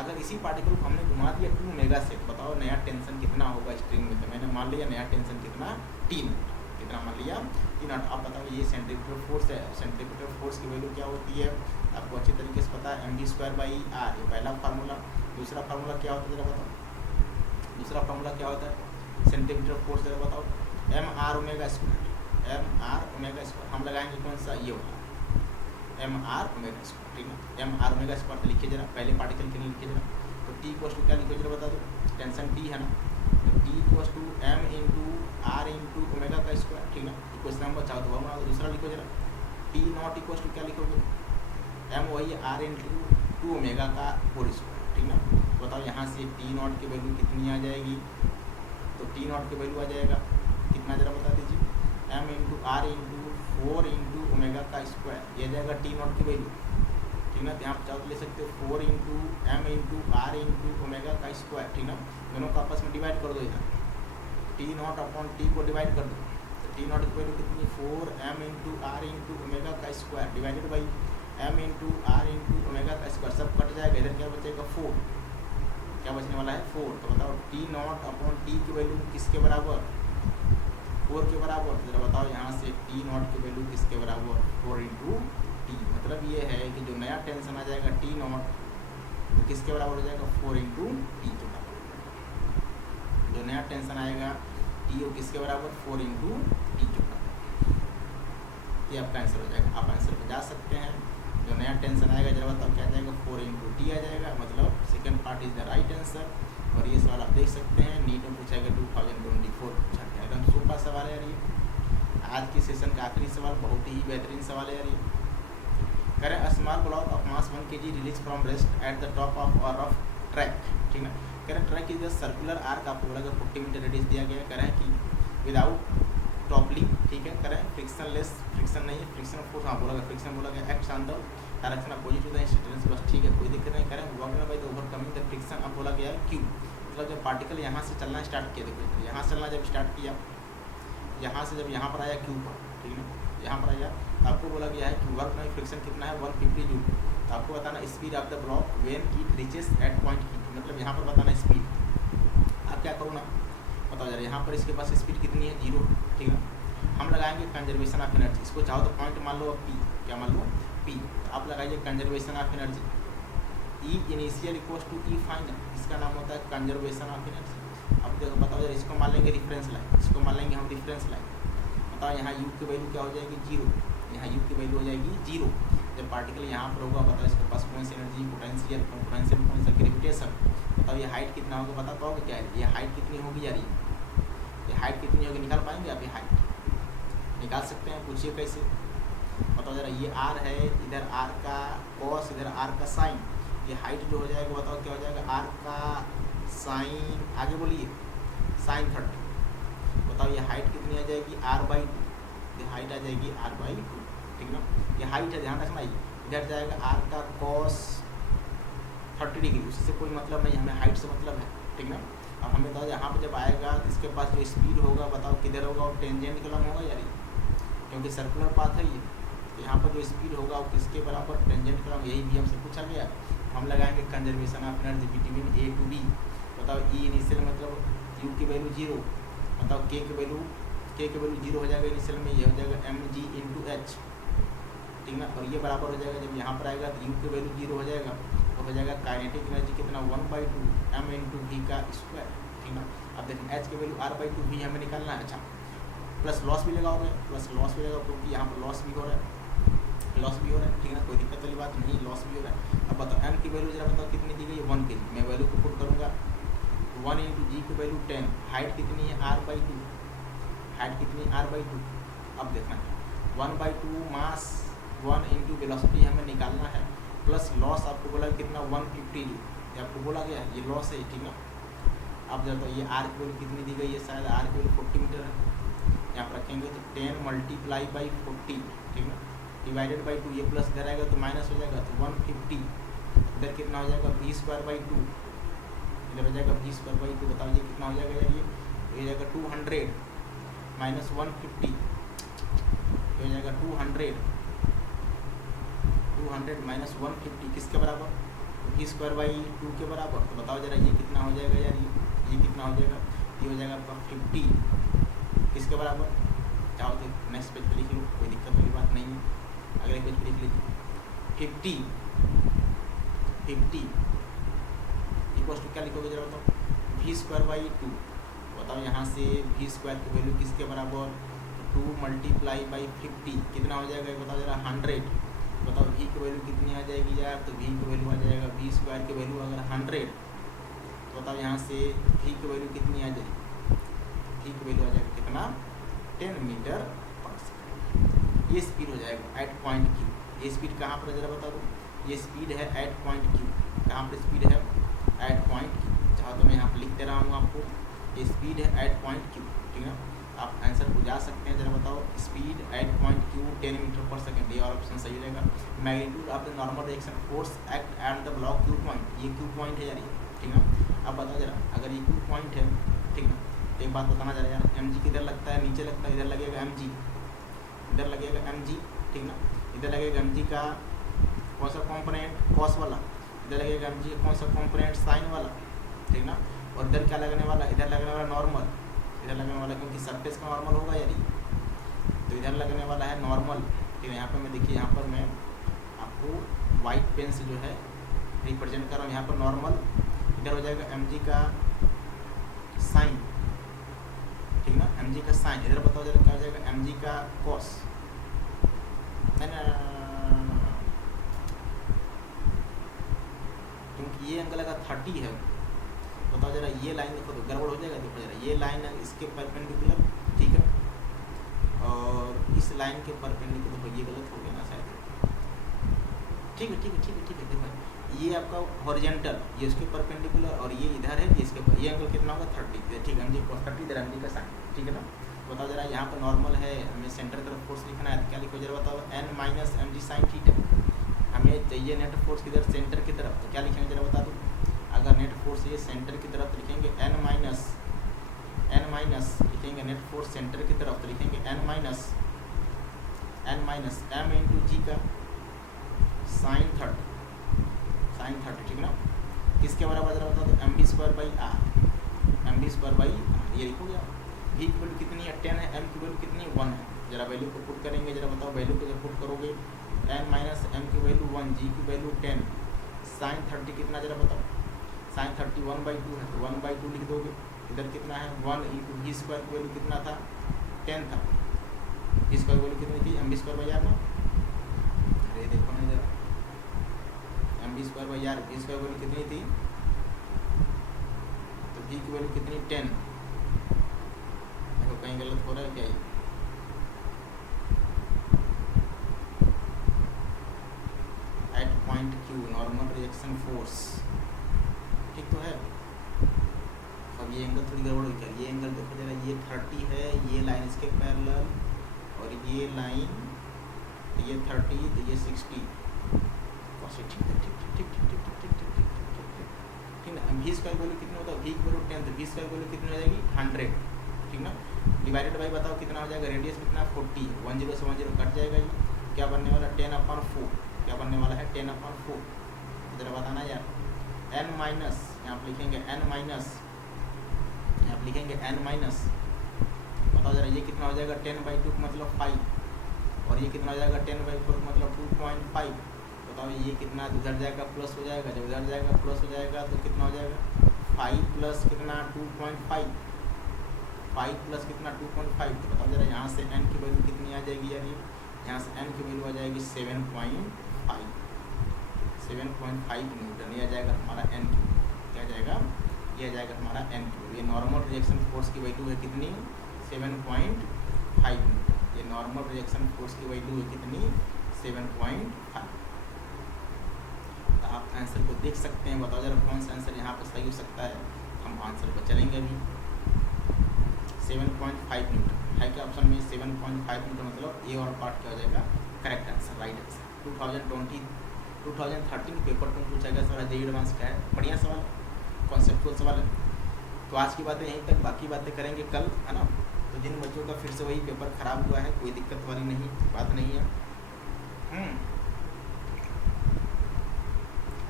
अगर इसी पार्टिकल को हमने घुमा दिया 2 ओमेगा से, तो बताओ नया टेंशन कितना होगा स्ट्रिंग में। तो मैंने मान लिया नया टेंशन कितना t नॉट, कितना मान लिया t नॉट। आप बताओ ये सेंट्रीफ्यूगल फोर्स है, सेंट्रीफ्यूगल फोर्स की वैल्यू क्या होती है आपको अच्छी तरीके से पता है, mv²/r, ये पहला फार्मूला। दूसरा फार्मूला क्या होता है जरा बताओ, दूसरा फार्मूला क्या होता है सेंट्रीफ्यूगल फोर्स जरा बताओ, mr omega square, mr omega square. हम लगाएंगे कौन सा, ये वाला mr ओमेगा स्क्वायर, ठीक है, mr ओमेगा स्क्वायर। तो लिखिए जरा पहले पार्टिकल के लिए लिखिए जरा, तो t इक्वल टू क्या लिखिए जरा बता दो, टेंशन t है ना, तो t equal to m into r into omega का स्क्वायर, ठीक ना। इक्वेशन नंबर चाहो तो वह बना दो। दूसरा लिखो जरा t नॉट इक्वल टू क्या लिखोगे, m वही r इंटू 2 ओमेगा का होल स्क्वायर, ठीक ना। बताओ यहाँ से t नॉट की वैल्यू कितनी आ जाएगी, तो t नॉट की वैल्यू आ जाएगा कितना जरा बता दीजिए, m into r into 4 into omega का स्क्वायर, ये जाएगा t नॉट की वैल्यू, t ठीक ना। तो यहाँ पर चाहो तो ले सकते हो 4 into M into are into omega का स्क्वायर, ठीक ना। दोनों को आपस में डिवाइड कर दो, इधर टी नॉट अपॉन टी को डिवाइड कर दो, तो टी नॉट की वैल्यू कितनी 4 m into are into omega का square divided by m into are into omega का स्क्वायर, सब कट जाएगा, इधर क्या बचेगा 4, क्या बचने वाला है 4। तो बताओ टी नॉट अपॉन टी की वैल्यू किसके बराबर 4 के बराबर। तो जरा बताओ यहाँ से टी नॉट की वैल्यू किसके बराबर 4 इंटू टी। मतलब ये है कि जो नया टेंशन आ जाएगा टी नॉट तो किसके बराबर हो जाएगा 4 इंटू टी के बराबर। जो नया टेंशन आएगा टी वो किसके बराबर 4 इंटू टी के बराबर। ये आपका आंसर हो जाएगा। आप आंसर पे जा सकते हैं। जो नया टेंशन आएगा जरा बताओ क्या आ जाएगा 4 इंटू टी आ जाएगा। मतलब second part is the right answer. और ये सवाल आप देख सकते हैं नीट में पूछा गया 2024 पूछा गया, एकदम सुपर सवाल है यार ये। आज की सेशन का आखिरी सवाल बहुत ही बेहतरीन सवाल है यार ये। करें a small block of mass 1 kg release from rest at the top of a rough track, ठीक है। करें track is the circular arc, आपको बोला गया 40 मीटर रेडियस दिया गया। करें कि विदाउट टॉपलिंग, ठीक है। करें फ्रिक्शन लेस, फ्रिक्शन नहीं है, फ्रिक्शन फोर्स, हाँ बोला गया फ्रिक्शन, बोला गया act on the direction opposite to the instantaneous बस, ठीक है, कोई दिक्कत नहीं। करें work done by the overcoming the friction, अब बोला गया है क्यू। मतलब जब पार्टिकल यहाँ से चलना स्टार्ट किया, देखो यहाँ से चलना जब स्टार्ट किया, यहाँ से जब यहाँ पर आया क्यू पर, ठीक है ना, यहाँ पर आया तो आपको बोला गया है कि वर्क डन फ्रिक्शन कितना है 150 जूल। तो आपको बताना speed of the block when it reaches at point Q, मतलब यहाँ पर बताना स्पीड। आप क्या करो ना बताओ जरा, यहाँ पर इसके पास स्पीड कितनी है 0, ठीक है। हम लगाएंगे कंजर्वेशन ऑफ एनर्जी, इसको चाहो तो पॉइंट मान लो पी, क्या मान लो पी। तो आप लगाइए conservation of energy, E initial equals to E final, इसका नाम होता है कंजर्वेशन ऑफ एनर्जी। अब देखो बताओ जरा, इसको मान लेंगे रिफरेंस लाइन, इसको मान लेंगे हम रिफरेंस लाइन। बताओ यहाँ यू की वैल्यू क्या हो जाएगी 0, यहाँ यू की वैल्यू हो जाएगी 0। जब पार्टिकल यहाँ पर होगा बताओ इसके पास कौन सी एनर्जी, पोटेंशियल, पोटेंशियल कौन सा ग्रेविटेशन। बताओ ये हाइट कितना होगा, बता पाओगे क्या है ये हाइट कितनी होगी यार, ये हाइट कितनी होगी निकाल पाएंगे आप, ये हाइट निकाल सकते हैं, पूछिए कैसे। बताओ जरा, ये आर है, इधर आर का कॉस, इधर आर का साइन, ये हाइट जो हो जाएगा बताओ क्या हो जाएगा आर का साइन, आगे बोलिए साइन 30। बताओ ये हाइट कितनी आ जाएगी r/2, ये हाइट आ जाएगी r/2, ठीक ना। ये हाइट है, ध्यान रखना, इधर जाएगा r का cos 30 डिग्री, उससे कोई मतलब नहीं, हमें हाइट से मतलब है, ठीक ना। अब हमें बताओ यहाँ पर जब आएगा इसके पास जो स्पीड होगा बताओ किधर होगा, वो टेंजेंट के लंब होगा यार, क्योंकि सर्कुलर पाथ है ये। तो यहाँ पर जो स्पीड होगा वो किसके बराबर, टेंजेंट के लंब, यही भी हमसे पूछा गया। हम लगाएंगे conservation of energy between A to B. बताओ ई इनिशियल मतलब यू की वैल्यू 0, बताओ के की वैल्यू 0 हो जाएगा इनिशियल में, ये हो जाएगा mg/h, ठीक ना। और ये बराबर हो जाएगा जब यहाँ पर आएगा तो यू की वैल्यू 0 हो जाएगा, तो हो जाएगा काइनेटिक एनर्जी कितना 1/2 m इंटू वी का स्क्वायर, ठीक ना। अब देखिए h की वैल्यू r/2 v हमें निकालना है। अच्छा प्लस लॉस भी लगाओगे, प्लस लॉस भी लगाओ क्योंकि यहाँ पर लॉस भी हो रहा है, लॉस भी हो रहा है, ठीक है ना, कोई दिक्कत वाली बात नहीं, लॉस भी हो रहा है। अब बताओ m की वैल्यू जरा बताओ कितनी दी गई है 1 kg, मैं वैल्यू को पुट करूँगा 1 इंटू जी की वैल्यू 10, हाइट कितनी है r/2, हाइट कितनी r/2। अब देखना 1/2 मास 1 इंटू वेलोसिटी हमें निकालना है, प्लस लॉस आपको बोला कितना 150 जूल, ये आपको बोला गया है, ये लॉस है, ठीक ना। अब जब ये r की वैल्यू कितनी दी गई है, शायद r की वैल्यू 40 मीटर है, यहाँ पर रखेंगे तो 10 मल्टीप्लाई बाई 40, ठीक ना, डिवाइडेड बाई 2, ये प्लस इधर आएगा तो माइनस हो जाएगा, तो 150 इधर कितना हो जाएगा v²/2, इधर हो जाएगा v²/2। बताओ ये कितना हो जाएगा यार, ये हो जाएगा 200 माइनस 150, ये हो जाएगा 200 माइनस 150 किसके बराबर, v²/2 के बराबर। तो बताओ जरा ये कितना हो जाएगा यार, ये कितना हो जाएगा, ये हो जाएगा आपका 50 किसके बराबर। चाहो तो नेक्स्ट पेज पे लिख लो, कोई दिक्कत वाली बात नहीं है, अगले पेज पे लिख लीजिए 50 इक्वल्स टू क्या लिखोगे जरा बताओ v²/2। बताओ यहाँ से v² की वैल्यू किसके बराबर, 2 मल्टीप्लाई बाई 50 कितना हो जाएगा बताओ जरा 100। बताओ v की वैल्यू कितनी आ जाएगी यार, तो v की वैल्यू आ जाएगा v² की वैल्यू अगर 100, तो बताओ यहाँ से v की वैल्यू कितनी आ जाएगी, v की वैल्यू आ जाएगा कितना 10 मीटर पर सेकेंड। ये स्पीड हो जाएगा एट पॉइंट क्यू। ये स्पीड कहाँ पर जरा बता दो, ये स्पीड है एट पॉइंट क्यू, कहाँ पर स्पीड है एट पॉइंट क्यू। चाहो तो मैं यहाँ पर लिख दे रहा हूँ आपको, ये स्पीड है एट पॉइंट क्यू, ठीक है। आप आंसर को जा सकते हैं। जरा बताओ, speed at point Q 10 metre पर सेकेंड, ये और ऑप्शन सही रहेगा। Magnitude of the normal reaction force act at the block Q point, ये क्यू पॉइंट है यार ये, ठीक है। अब बताओ जरा, अगर ये क्यू पॉइंट है, ठीक ना, एक बात बताना जरा यार, एम जी किधर लगता है, नीचे लगता है, इधर लगेगा एम जी, इधर लगेगा एम जी, ठीक ना, इधर लगेगा एम जी का कौन सा कॉम्पोनेंट, कॉस वाला, इधर लगेगा एम जी का कौन सा कॉम्पोनेंट, साइन वाला, ठीक ना। और इधर क्या लगने वाला, इधर लगने वाला नॉर्मल, इधर लगने वाला क्योंकि सरफेस का नॉर्मल होगा यार, तो इधर लगने वाला है नॉर्मल, ठीक है। यहाँ पर मैं देखिए, यहाँ पर मैं आपको वाइट पेन से जो है रिप्रेजेंट कर रहा हूँ, यहाँ पर नॉर्मल, इधर हो जाएगा एम जी का साइन, ठीक ना, एम जी का साइन, इधर बताओ जरा क्या हो जाएगा, एम जी का कॉस, क्योंकि ये एंगल अगर 30 है, बताओ जरा ये लाइन देखो तो गड़बड़ हो जाएगा। देखो जरा, ये लाइन है इसके परपेंडिकुलर, ठीक है, और इस लाइन के परपेंडिकुलर, देखो ये गलत हो गया ना शायद, ठीक है ठीक है ठीक है ठीक है। देखो ये आपका हॉरिजेंटल, ये इसके परपेंडिकुलर, और ये इधर है, ये इसके, ये एंगल कितना होगा 30, ठीक है, एम जी कॉस 30, इधर एम जी का साइन, ठीक है ना। बताओ जरा, यहाँ पर नॉर्मल है, हमें सेंटर की तरफ फोर्स लिखना है, तो क्या लिखो जरा बताओ, N minus M G sine theta, हमें चाहिए नेट फोर्स किधर, सेंटर की तरफ, तो क्या लिखेंगे जरा बता दो। अगर नेट फोर्स ये सेंटर की तरफ लिखेंगे एन माइनस लिखेंगे नेट फोर्स सेंटर की तरफ, तो लिखेंगे एन माइनस एम इंटू जी का साइन 30, ठीक ना। किसके बराबर जरा बता दो, M B square by R, ये लिखोगे आप। भी की वैल्यू कितनी है, 10 है, एम की वैल्यू कितनी 1 है, जरा वैल्यू को पुट करेंगे, जरा बताओ वैल्यू को जब पुट करोगे, एन माइनस एम की वैल्यू 1, जी की वैल्यू 10, साइन 30 कितना जरा बताओ, साइन 30 1/2 है, तो 1/2 लिख दोगे, इधर कितना है 1 इंटू भी स्क्वायर की वैल्यू कितना था 10 था, भी स्क्वायर वैल्यू कितनी थी, M B square by R ना, अरे देखो ना जरा, M B square by R, भी स्क्वायर वैल्यू कितनी थी, तो भी की वैल्यू कितनी 10, देखो कहीं गलत हो रहा है क्या ये, at point Q normal reaction force, ठीक तो है। अब ये एंगल थोड़ी गड़बड़ हुई क्या, ये एंगल देखो जरा, ये 30 है, ये लाइन इसके पैरेलल, और ये लाइन, तो ये 30, तो ये 60, ठीक है, ठीक ना। भी स्क्वायर वैल्यू कितना होता है, भी की वैल्यू 10, तो भी स्क्वायर वैल्यू कितनी हो जाएगी 100, ठीक ना। डिवाइडेड बाई बताओ कितना हो जाएगा, रेडियस कितना 40, 10 से 10 कट जाएगा, ये क्या बनने वाला 10/4, क्या बनने वाला है 10/4, जरा बताना यार। n माइनस, यहाँ पर लिखेंगे n माइनस, यहाँ पर लिखेंगे n माइनस, बताओ जरा ये कितना हो जाएगा 10/2 मतलब 5, और ये कितना हो जाएगा 10/4 मतलब 2.5, बताओ ये कितना, उधर जाएगा प्लस हो जाएगा, जब उधर जाएगा प्लस हो जाएगा तो कितना हो जाएगा 5 प्लस कितना 2.5, 5 प्लस कितना 2.5, तो बताओ जरा यहाँ से n की वैल्यू कितनी आ जाएगी यार, ये यहाँ से n की वैल्यू आ जाएगी 7.5 न्यूटन, ये आ जाएगा हमारा n की, क्या आ जाएगा, ये आ जाएगा हमारा n की, ये नॉर्मल रिएक्शन फोर्स की वैल्यू है कितनी 7.5, ये नॉर्मल रिएक्शन फोर्स की वैल्यू है कितनी 7.5। आप आंसर को देख सकते हैं, बताओ जरा कौन सा आंसर यहाँ पर सही हो सकता है, हम आंसर पर चलेंगे अभी। 7.5 न्यूटन है क्या ऑप्शन में, 7.5 न्यूटन मतलब ए और पार्ट क्या हो जाएगा correct answer, right answer. 2013 paper में पूछा गया सवाल, जेईई एडवांस का है, बढ़िया सवाल, कॉन्सेप्चुअल सवाल है। तो आज की बातें यहीं तक, बाकी बातें करेंगे कल, है ना। तो जिन बच्चों का फिर से वही पेपर ख़राब हुआ है, कोई दिक्कत वाली नहीं बात नहीं है,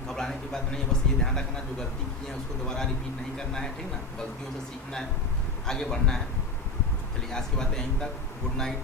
घबराने की बात नहीं है, बस ये ध्यान रखना जो गलती की है उसको दोबारा रिपीट नहीं करना है, ठीक ना, गलतियों से सीखना है, आगे बढ़ना है। चलिए आज की बातें यहीं तक, गुड नाइट।